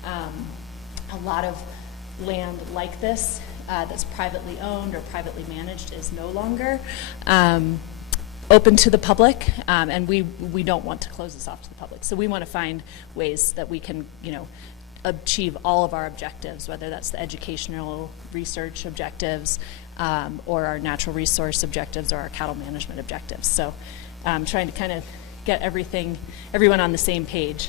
A lot of land like this that's privately owned or privately managed is no longer open to the public, and we don't want to close this off to the public. So we want to find ways that we can achieve all of our objectives, whether that's the educational research objectives or our natural resource objectives or our cattle management objectives. So trying to kind of get everyone on the same page.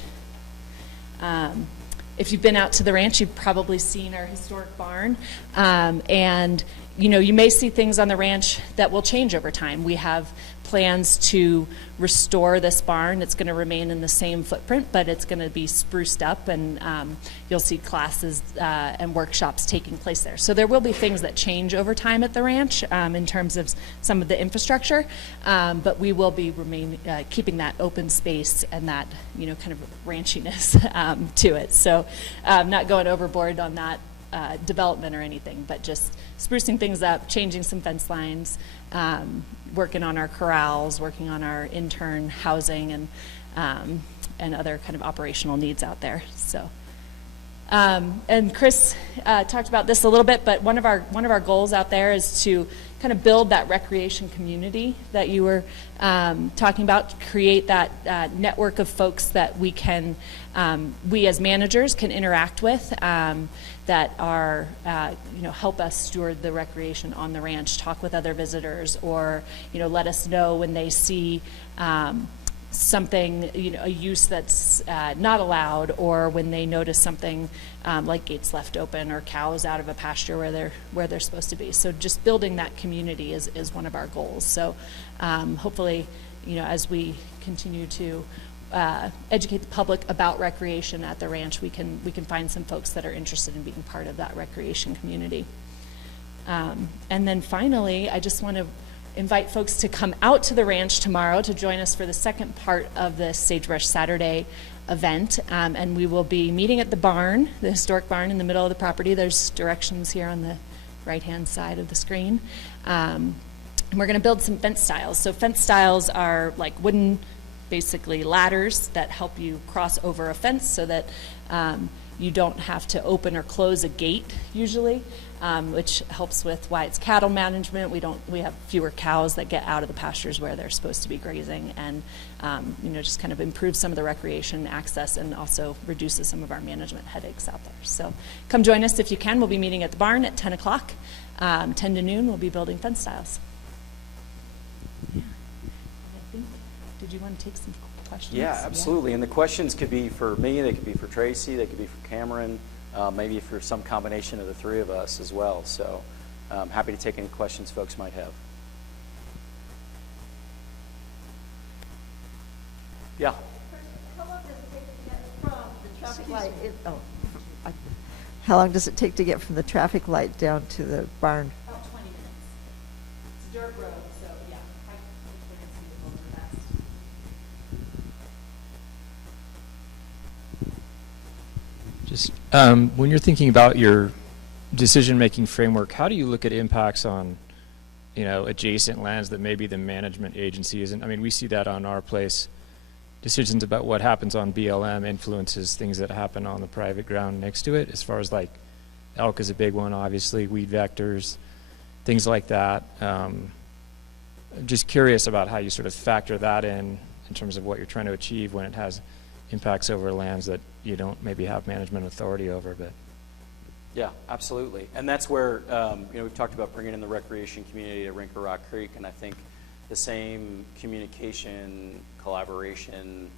If you've been out to the ranch, you've probably seen our historic barn, and you may see things on the ranch that will change over time. We have plans to restore this barn. It's going to remain in the same footprint, but it's going to be spruced up, and you'll see classes and workshops taking place there. So there will be things that change over time at the ranch in terms of some of the infrastructure, but we will be keeping that open space and that kind of ranchiness to it. So not going overboard on that development or anything, but just sprucing things up, changing some fence lines, working on our corrals, working on our intern housing, and other kind of operational needs out there. So, and Chris talked about this a little bit, but one of our goals out there is to kind of build that recreation community that you were talking about, create that network of folks that we as managers can interact with, that are help us steward the recreation on the ranch, talk with other visitors, or let us know when they see something, a use that's not allowed, or when they notice something like gates left open or cows out of a pasture where they're supposed to be. So just building that community is one of our goals. So hopefully, as we continue to educate the public about recreation at the ranch, we can find some folks that are interested in being part of that recreation community. And then finally, I just want to invite folks to come out to the ranch tomorrow to join us for the second part of the Sagebrush Saturday event. And we will be meeting at the barn, the historic barn in the middle of the property. There's directions here on the right-hand side of the screen. And we're going to build some fence stiles. So fence stiles are like wooden, basically ladders that help you cross over a fence so that You don't have to open or close a gate usually, which helps with why it's cattle management. We have fewer cows that get out of the pastures where they're supposed to be grazing, and just kind of improves some of the recreation access and also reduces some of our management headaches out there. So come join us if you can. We'll be meeting at the barn at 10 o'clock. 10 to noon, we'll be building fence stiles. Yeah. I think, did you want to take some questions? Yeah, absolutely. And the questions could be for me, they could be for Tracy, they could be for Cameron, maybe for some combination of the three of us as well. So I'm happy to take any questions folks might have. Yeah. How long does it take to get from the traffic light? How long does it take to get from the traffic light down to the barn? About 20 minutes. It's a dirt road, so yeah, high experience in the fast. Just when you're thinking about your decision-making framework, how do you look at impacts on, adjacent lands that maybe the management agency isn't? I mean, we see that on our place. Decisions about what happens on BLM influences things that happen on the private ground next to it, as far as like elk is a big one, obviously, weed vectors, things like that. I'm just curious about how you sort of factor that in terms of what you're trying to achieve when it has impacts over lands that you don't maybe have management authority over. But Yeah, absolutely. And that's where, we've talked about bringing in the recreation community to Rinker Rock Creek, and I think the same communication, collaboration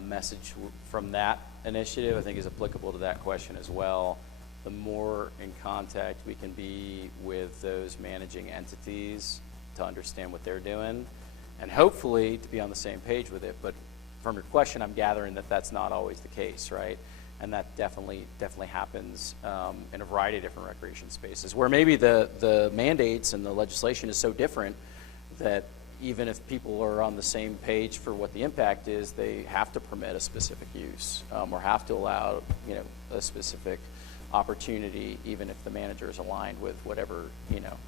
message from that initiative, I think, is applicable to that question as well. The more in contact we can be with those managing entities to understand what they're doing, and hopefully to be on the same page with it. But from your question, I'm gathering that that's not always the case, right? And that definitely happens in a variety of different recreation spaces, where maybe the mandates and the legislation is so different that even if people are on the same page for what the impact is, they have to permit a specific use or have to allow a specific opportunity, even if the manager is aligned with whatever,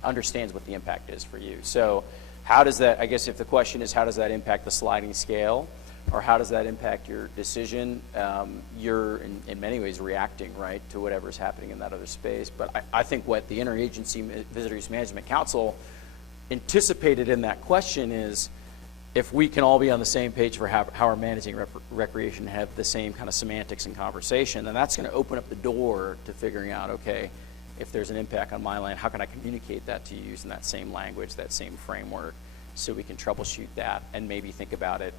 understands what the impact is for you. So how does that, I guess if the question is how does that impact the sliding scale, or how does that impact your decision, you're in many ways reacting, right, to whatever's happening in that other space. But I think what the Interagency Visitors Management Council anticipated in that question is, if we can all be on the same page for how we're managing recreation, have the same kind of semantics and conversation, then that's going to open up the door to figuring out, okay, if there's an impact on my land, how can I communicate that to you using that same language, that same framework, so we can troubleshoot that and maybe think about it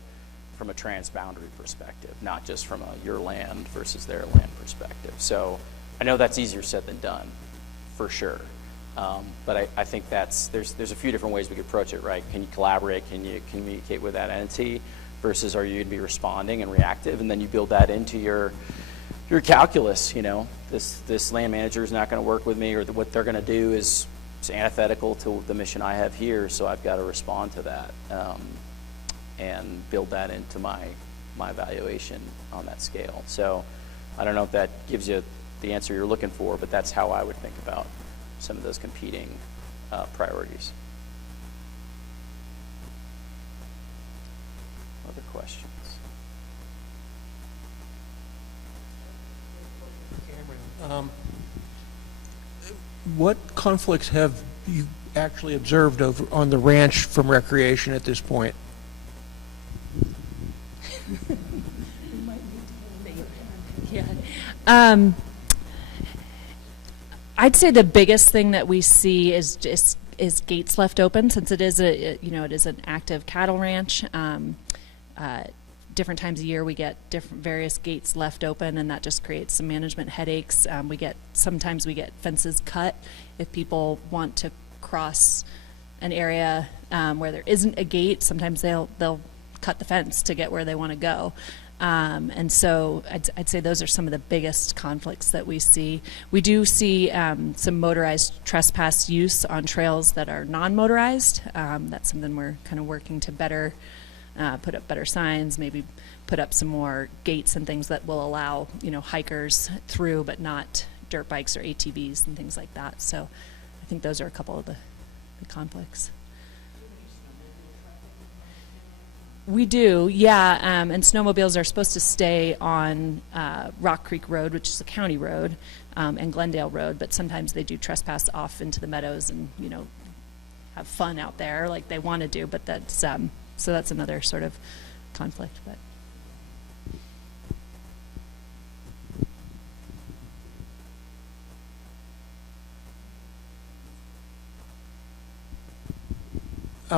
from a transboundary perspective, not just from a your land versus their land perspective. So I know that's easier said than done, for sure. But I think there's a few different ways we could approach it, right? Can you collaborate? Can you communicate with that entity? Versus are you going to be responding and reactive? And then you build that into your calculus. This land manager is not going to work with me, or what they're going to do is antithetical to the mission I have here, so I've got to respond to that and build that into my evaluation on that scale. So I don't know if that gives you the answer you're looking for, but that's how I would think about some of those competing priorities. Other questions? Cameron, what conflicts have you actually observed on the ranch from recreation at this point? Yeah. I'd say the biggest thing that we see is gates left open, since it is it is an active cattle ranch. Different times a year we get various gates left open, and that just creates some management headaches. Sometimes we get fences cut if people want to cross an area where there isn't a gate. Sometimes they'll cut the fence to get where they want to go. And so I'd say those are some of the biggest conflicts that we see. We do see some motorized trespass use on trails that are non-motorized. That's something we're kind of working to better put up better signs, maybe put up some more gates and things that will allow hikers through, but not dirt bikes or ATVs and things like that. So I think those are a couple of the conflicts. We do, yeah, and snowmobiles are supposed to stay on Rock Creek Road, which is a county road, and Glendale Road, but sometimes they do trespass off into the meadows and, you know, have fun out there like they want to do, but that's, so that's another sort of conflict, but.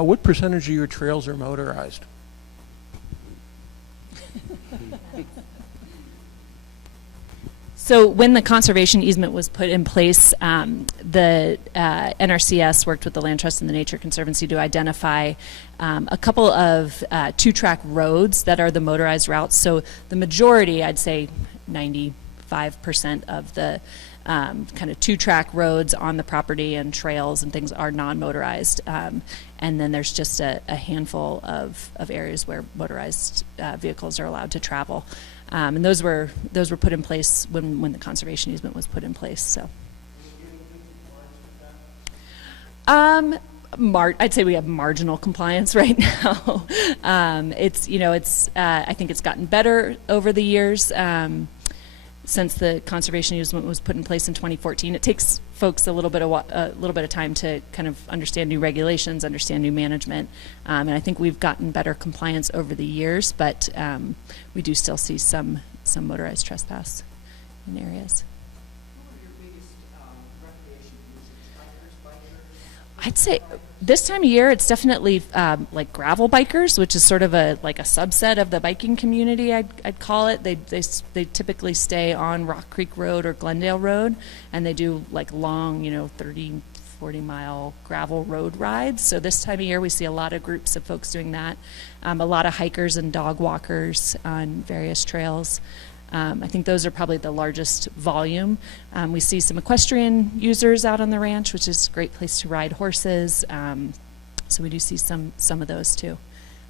What percentage of your trails are motorized? So when the conservation easement was put in place, the NRCS worked with the Land Trust and the Nature Conservancy to identify a couple of two-track roads that are the motorized routes. So the majority, I'd say 95% of the kind of two-track roads on the property and trails and things are non-motorized. And then there's just a handful of areas where motorized vehicles are allowed to travel. And those were put in place when the conservation easement was put in place. So, I'd say we have marginal compliance right now. It's I think it's gotten better over the years. Since the conservation easement was put in place in 2014, it takes folks a little bit of time to kind of understand new regulations, understand new management, and I think we've gotten better compliance over the years. But we do still see some motorized trespass in areas. Who are your biggest recreation users? Bikers? I'd say this time of year, it's definitely like gravel bikers, which is sort of a subset of the biking community. I'd call it. They typically stay on Rock Creek Road or Glendale Road, and they do like long, 30, 40-mile gravel road rides. So this time of year, we see a lot of groups of folks doing that. A lot of hikers and dog walkers on various trails. I think those are probably the largest volume. We see some equestrian users out on the ranch, which is a great place to ride horses. So we do see some of those too.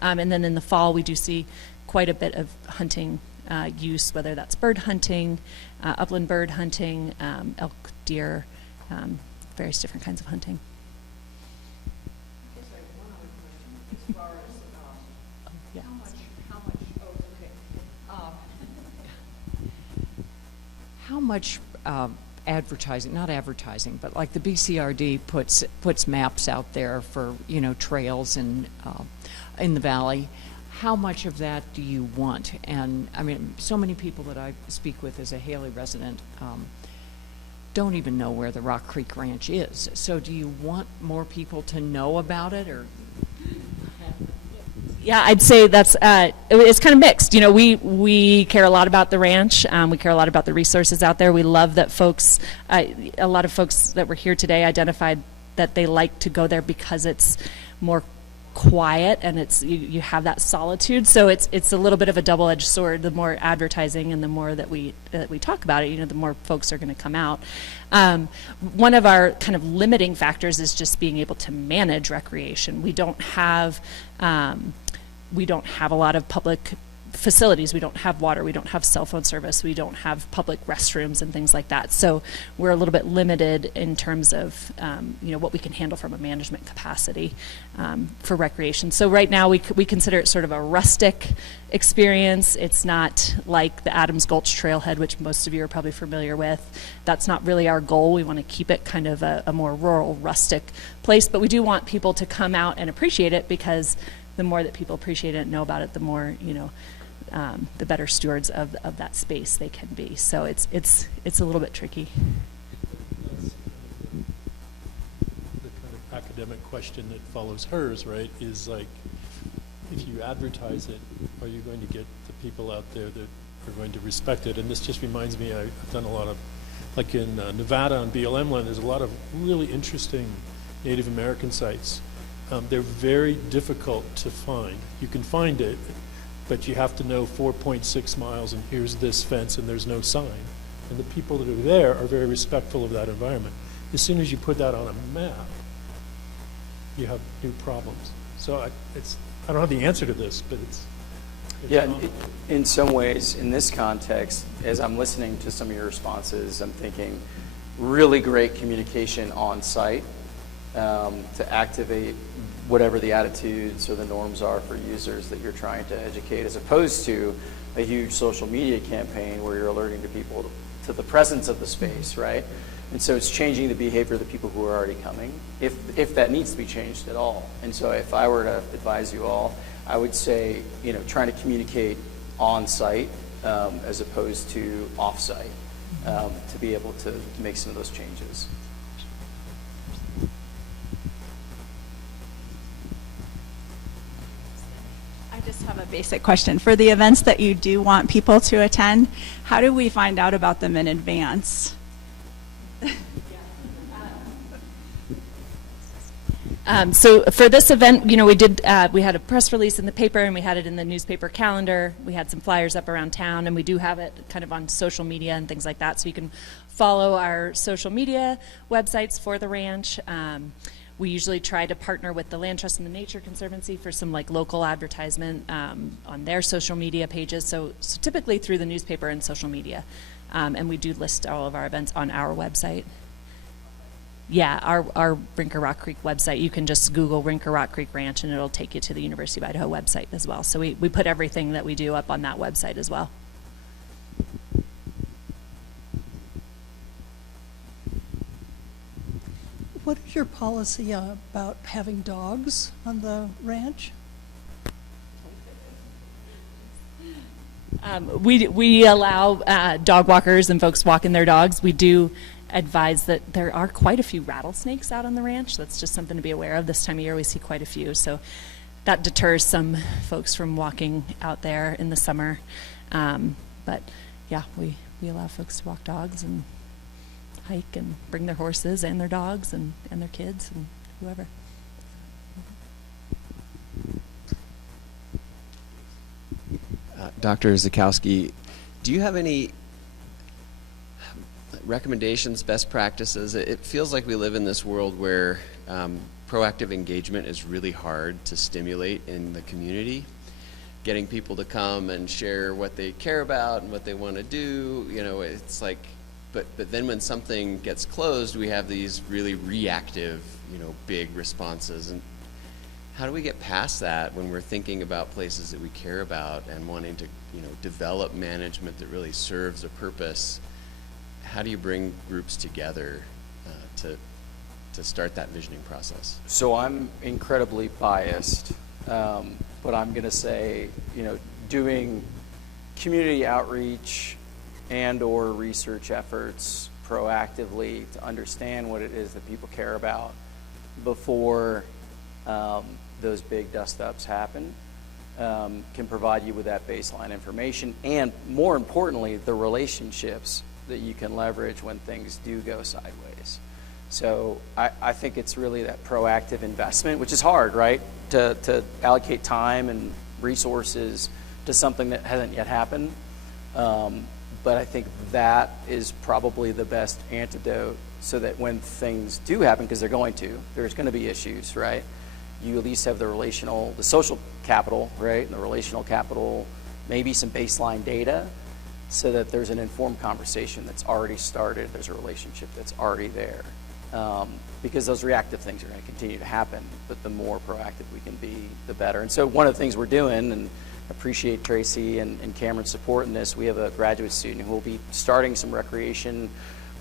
And then in the fall, we do see quite a bit of hunting use, whether that's bird hunting, upland bird hunting, elk, deer, various different kinds of hunting. I guess I have one other question. As far as Yeah. How much advertising, not advertising, but like the BCRD puts maps out there for, trails and in the valley. How much of that do you want? And I mean, so many people that I speak with as a Haley resident don't even know where the Rock Creek Ranch is. So do you want more people to know about it, or? Yeah, I'd say that's it's kind of mixed. We care a lot about the ranch. We care a lot about the resources out there. We love that folks, a lot of folks that were here today identified that they like to go there because it's more quiet and it's you have that solitude. So it's a little bit of a double-edged sword. The more advertising and the more that we talk about it, the more folks are going to come out. One of our kind of limiting factors is just being able to manage recreation. We don't have a lot of public facilities. We don't have water. We don't have cell phone service. We don't have public restrooms and things like that. So we're a little bit limited in terms of what we can handle from a management capacity for recreation. So right now we consider it sort of a rustic experience. It's not like the Adams Gulch Trailhead, which most of you are probably familiar with. That's not really our goal. We want to keep it kind of a more rural, rustic place. But we do want people to come out and appreciate it, because the more that people appreciate it and know about it, the more, the better stewards of that space they can be. So it's a little bit tricky. That's the kind of academic question that follows hers, right? Is like, if you advertise it, are you going to get the people out there that are going to respect it? And this just reminds me, I've done a lot of, like in Nevada on BLM land, there's a lot of really interesting Native American sites. They're very difficult to find. You can find it, but you have to know 4.6 miles and here's this fence and there's no sign. And the people that are there are very respectful of that environment. As soon as you put that on a map, you have new problems. So I don't have the answer to this, but it's Yeah, in some ways, in this context, as I'm listening to some of your responses, I'm thinking really great communication on site to activate whatever the attitudes or the norms are for users that you're trying to educate, as opposed to a huge social media campaign where you're alerting to people to the presence of the space, right? And so it's changing the behavior of the people who are already coming, if that needs to be changed at all. And so if I were to advise you all, I would say, trying to communicate on-site as opposed to off-site to be able to make some of those changes. I just have a basic question. For the events that you do want people to attend, how do we find out about them in advance? So for this event, we had a press release in the paper, and we had it in the newspaper calendar. We had some flyers up around town, and we do have it kind of on social media and things like that. So you can follow our social media websites for the ranch. We usually try to partner with the Land Trust and the Nature Conservancy for some local advertisement on their social media pages. So typically through the newspaper and social media. And we do list all of our events on our website. Yeah, our Rinker Rock Creek website. You can just Google Rinker Rock Creek Ranch, and it'll take you to the University of Idaho website as well. So we put everything that we do up on that website as well. What is your policy about having dogs on the ranch? We allow dog walkers and folks walking their dogs. We do advise that there are quite a few rattlesnakes out on the ranch. That's just something to be aware of. This time of year we see quite a few, so that deters some folks from walking out there in the summer. But yeah, we allow folks to walk dogs and hike and bring their horses and their dogs and their kids and whoever. Dr. Zajchowski, do you have any recommendations, best practices? It feels like we live in this world where proactive engagement is really hard to stimulate in the community. Getting people to come and share what they care about and what they want to do, it's like, but then when something gets closed, we have these really reactive, big responses. And how do we get past that when we're thinking about places that we care about and wanting to, develop management that really serves a purpose? How do you bring groups together to start that visioning process? So I'm incredibly biased, but I'm going to say, doing community outreach and/or research efforts proactively to understand what it is that people care about before those big dust-ups happen can provide you with that baseline information, and more importantly, the relationships that you can leverage when things do go sideways. So I think it's really that proactive investment, which is hard, right? To allocate time and resources to something that hasn't yet happened. But I think that is probably the best antidote so that when things do happen, because there's going to be issues, right? You at least have the social capital, right? And the relational capital, maybe some baseline data, so that there's an informed conversation that's already started. There's a relationship that's already there. Because those reactive things are going to continue to happen, but the more proactive we can be, the better. And so one of the things we're doing, and appreciate Tracy and Cameron's support in this, we have a graduate student who will be starting some recreation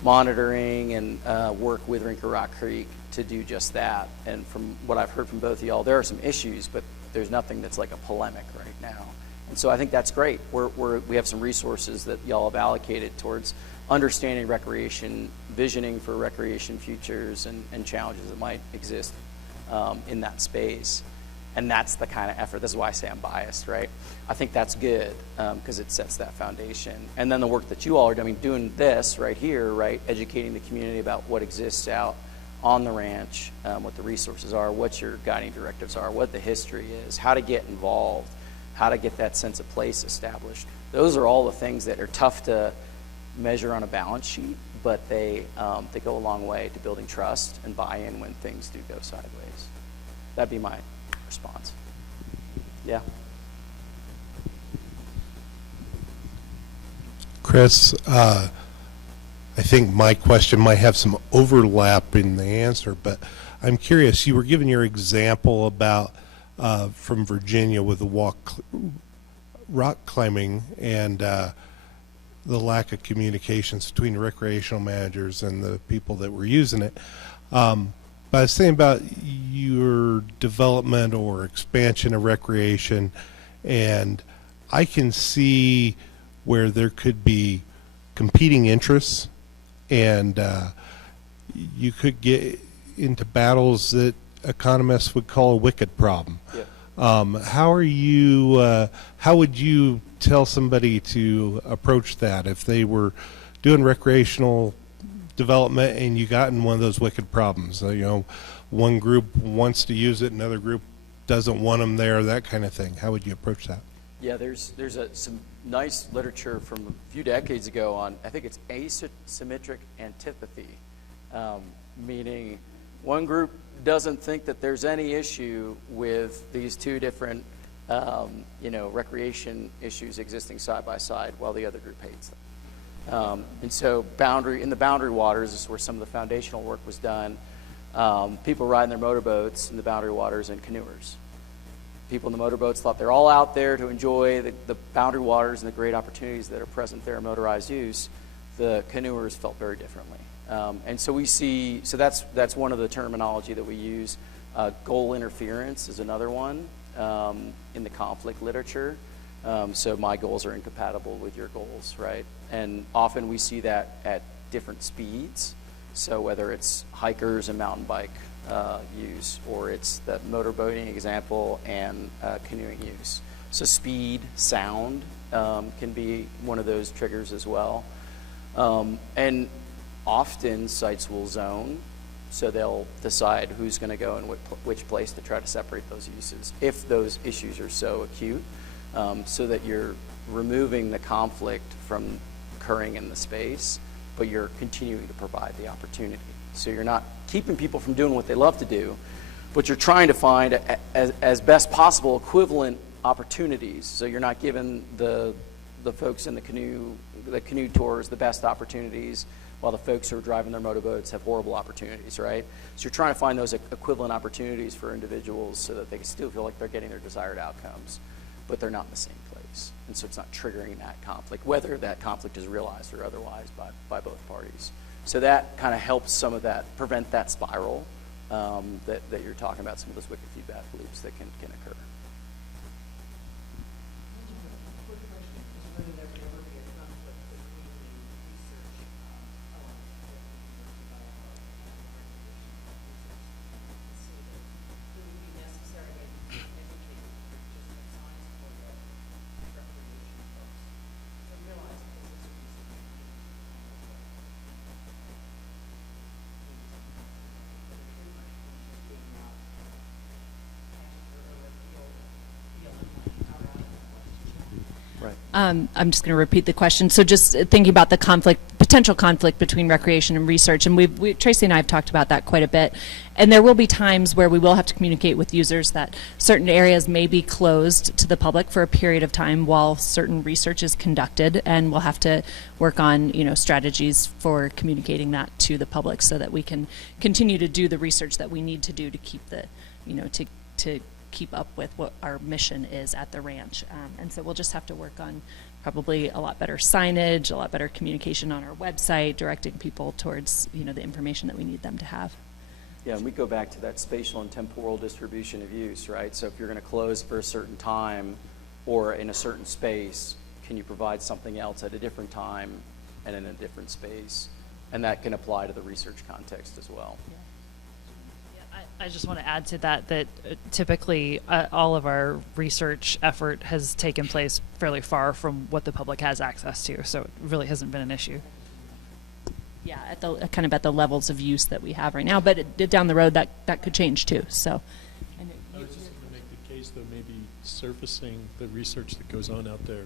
monitoring and work with Rinker Rock Creek to do just that. And from what I've heard from both of y'all, there are some issues, but there's nothing that's like a polemic right now. And so I think that's great. We have some resources that y'all have allocated towards understanding recreation, visioning for recreation futures and challenges that might exist in that space. And that's the kind of effort. This is why I say I'm biased, right? I think that's good because it sets that foundation. And then the work that you all are doing this right here, right, educating the community about what exists out on the ranch, what the resources are, what your guiding directives are, what the history is, how to get involved, how to get that sense of place established. Those are all the things that are tough to measure on a balance sheet, but they go a long way to building trust and buy-in when things do go sideways. That'd be my response. Yeah. Chris, I think my question might have some overlap in the answer, but I'm curious. You were giving your example about from Virginia with the rock climbing and the lack of communications between recreational managers and the people that were using it. But I was saying about your development or expansion of recreation, and I can see where there could be competing interests, and you could get into battles that economists would call a wicked problem. Yeah. How would you tell somebody to approach that if they were doing recreational development and you got in one of those wicked problems? You know, one group wants to use it, another group doesn't want them there, that kind of thing. How would you approach that? Yeah, there's some nice literature from a few decades ago on, I think it's asymmetric antipathy, meaning one group doesn't think that there's any issue with these two different recreation issues existing side by side, while the other group hates them. And so in the boundary waters is where some of the foundational work was done. People riding their motorboats in the boundary waters and canoers. People in the motorboats thought they're all out there to enjoy the boundary waters and the great opportunities that are present there in motorized use. The canoers felt very differently. And so that's one of the terminology that we use. Goal interference is another one in the conflict literature. So my goals are incompatible with your goals, right? And often we see that at different speeds. So whether it's hikers and mountain bike use, or it's the motorboating example and canoeing use. So speed, sound can be one of those triggers as well. And often sites will zone, so they'll decide who's going to go in which place to try to separate those uses if those issues are so acute, so that you're removing the conflict from occurring in the space, but you're continuing to provide the opportunity. So you're not keeping people from doing what they love to do, but you're trying to find as best possible equivalent opportunities. So you're not giving the folks in the canoe tours the best opportunities, while the folks who are driving their motorboats have horrible opportunities, right? So you're trying to find those equivalent opportunities for individuals so that they can still feel like they're getting their desired outcomes, but they're not in the same place. And so it's not triggering that conflict, whether that conflict is realized or otherwise by both parties. So that kind of helps some of that, prevent that spiral that you're talking about, some of those wicked feedback loops that can occur. I'm just going to repeat the question. So just thinking about the potential conflict between recreation and research, and Tracy and I have talked about that quite a bit. And there will be times where we will have to communicate with users that certain areas may be closed to the public for a period of time while certain research is conducted, and we'll have to work on strategies for communicating that to the public so that we can continue to do the research that we need to do to keep the to keep up with what our mission is at the ranch. And so we'll just have to work on probably a lot better signage, a lot better communication on our website, directing people towards the information that we need them to have. Yeah, and we go back to that spatial and temporal distribution of use, right? So if you're going to close for a certain time or in a certain space, can you provide something else at a different time and in a different space? And that can apply to the research context as well. Yeah. I just want to add to that typically all of our research effort has taken place fairly far from what the public has access to, so it really hasn't been an issue. Yeah, at the levels of use that we have right now, but down the road that could change too. So I was just going to make the case, though, maybe surfacing the research that goes on out there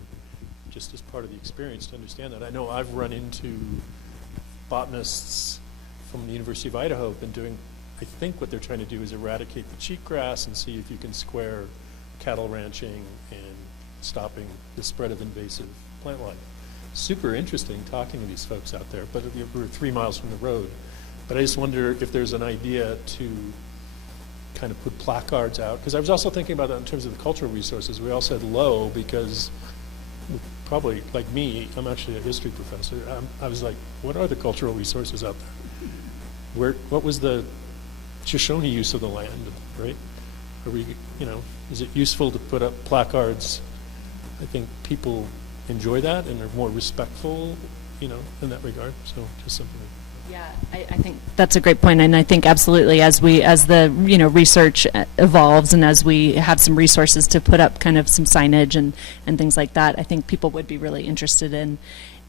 just as part of the experience to understand that. I know I've run into botanists from the University of Idaho who've been doing, I think what they're trying to do is eradicate the cheatgrass and see if you can square cattle ranching and stopping the spread of invasive plant life. super interesting talking to these folks out there, but we're 3 miles from the road. But I just wonder if there's an idea to kind of put placards out, because I was also thinking about that in terms of the cultural resources. We all said low because probably, like me, I'm actually a history professor. I was like, what are the cultural resources out there? What was the Shoshone use of the land, right? Are we, is it useful to put up placards? I think people enjoy that and are more respectful, in that regard. So just something. Yeah, I think that's a great point, and I think absolutely as the research evolves and as we have some resources to put up kind of some signage and things like that, I think people would be really interested in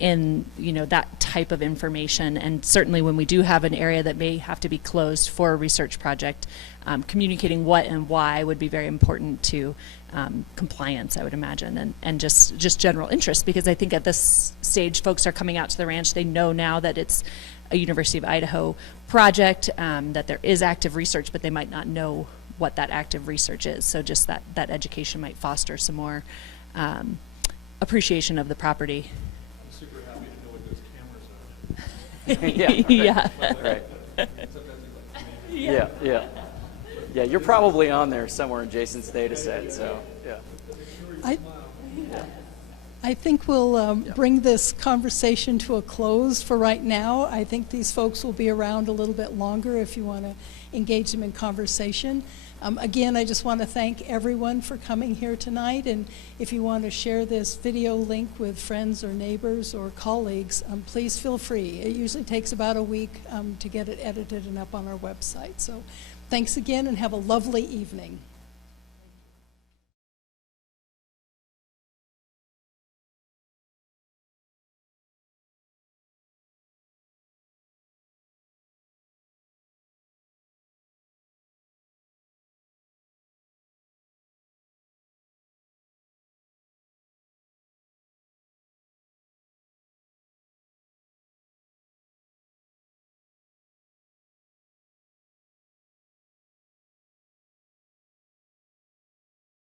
that type of information. And certainly when we do have an area that may have to be closed for a research project, communicating what and why would be very important to compliance, I would imagine, and just general interest, because I think at this stage folks are coming out to the ranch. They know now that it's a University of Idaho project, that there is active research, but they might not know what that active research is. So just that education might foster some more appreciation of the property. I'm super happy to know what those cameras are. Yeah. Right. Yeah. Yeah, you're probably on there somewhere in Jason's data set, so, yeah. I think we'll bring this conversation to a close for right now. I think these folks will be around a little bit longer if you want to engage them in conversation. Again, I just want to thank everyone for coming here tonight, and if you want to share this video link with friends or neighbors or colleagues, please feel free. It usually takes about a week to get it edited and up on our website. So thanks again and have a lovely evening.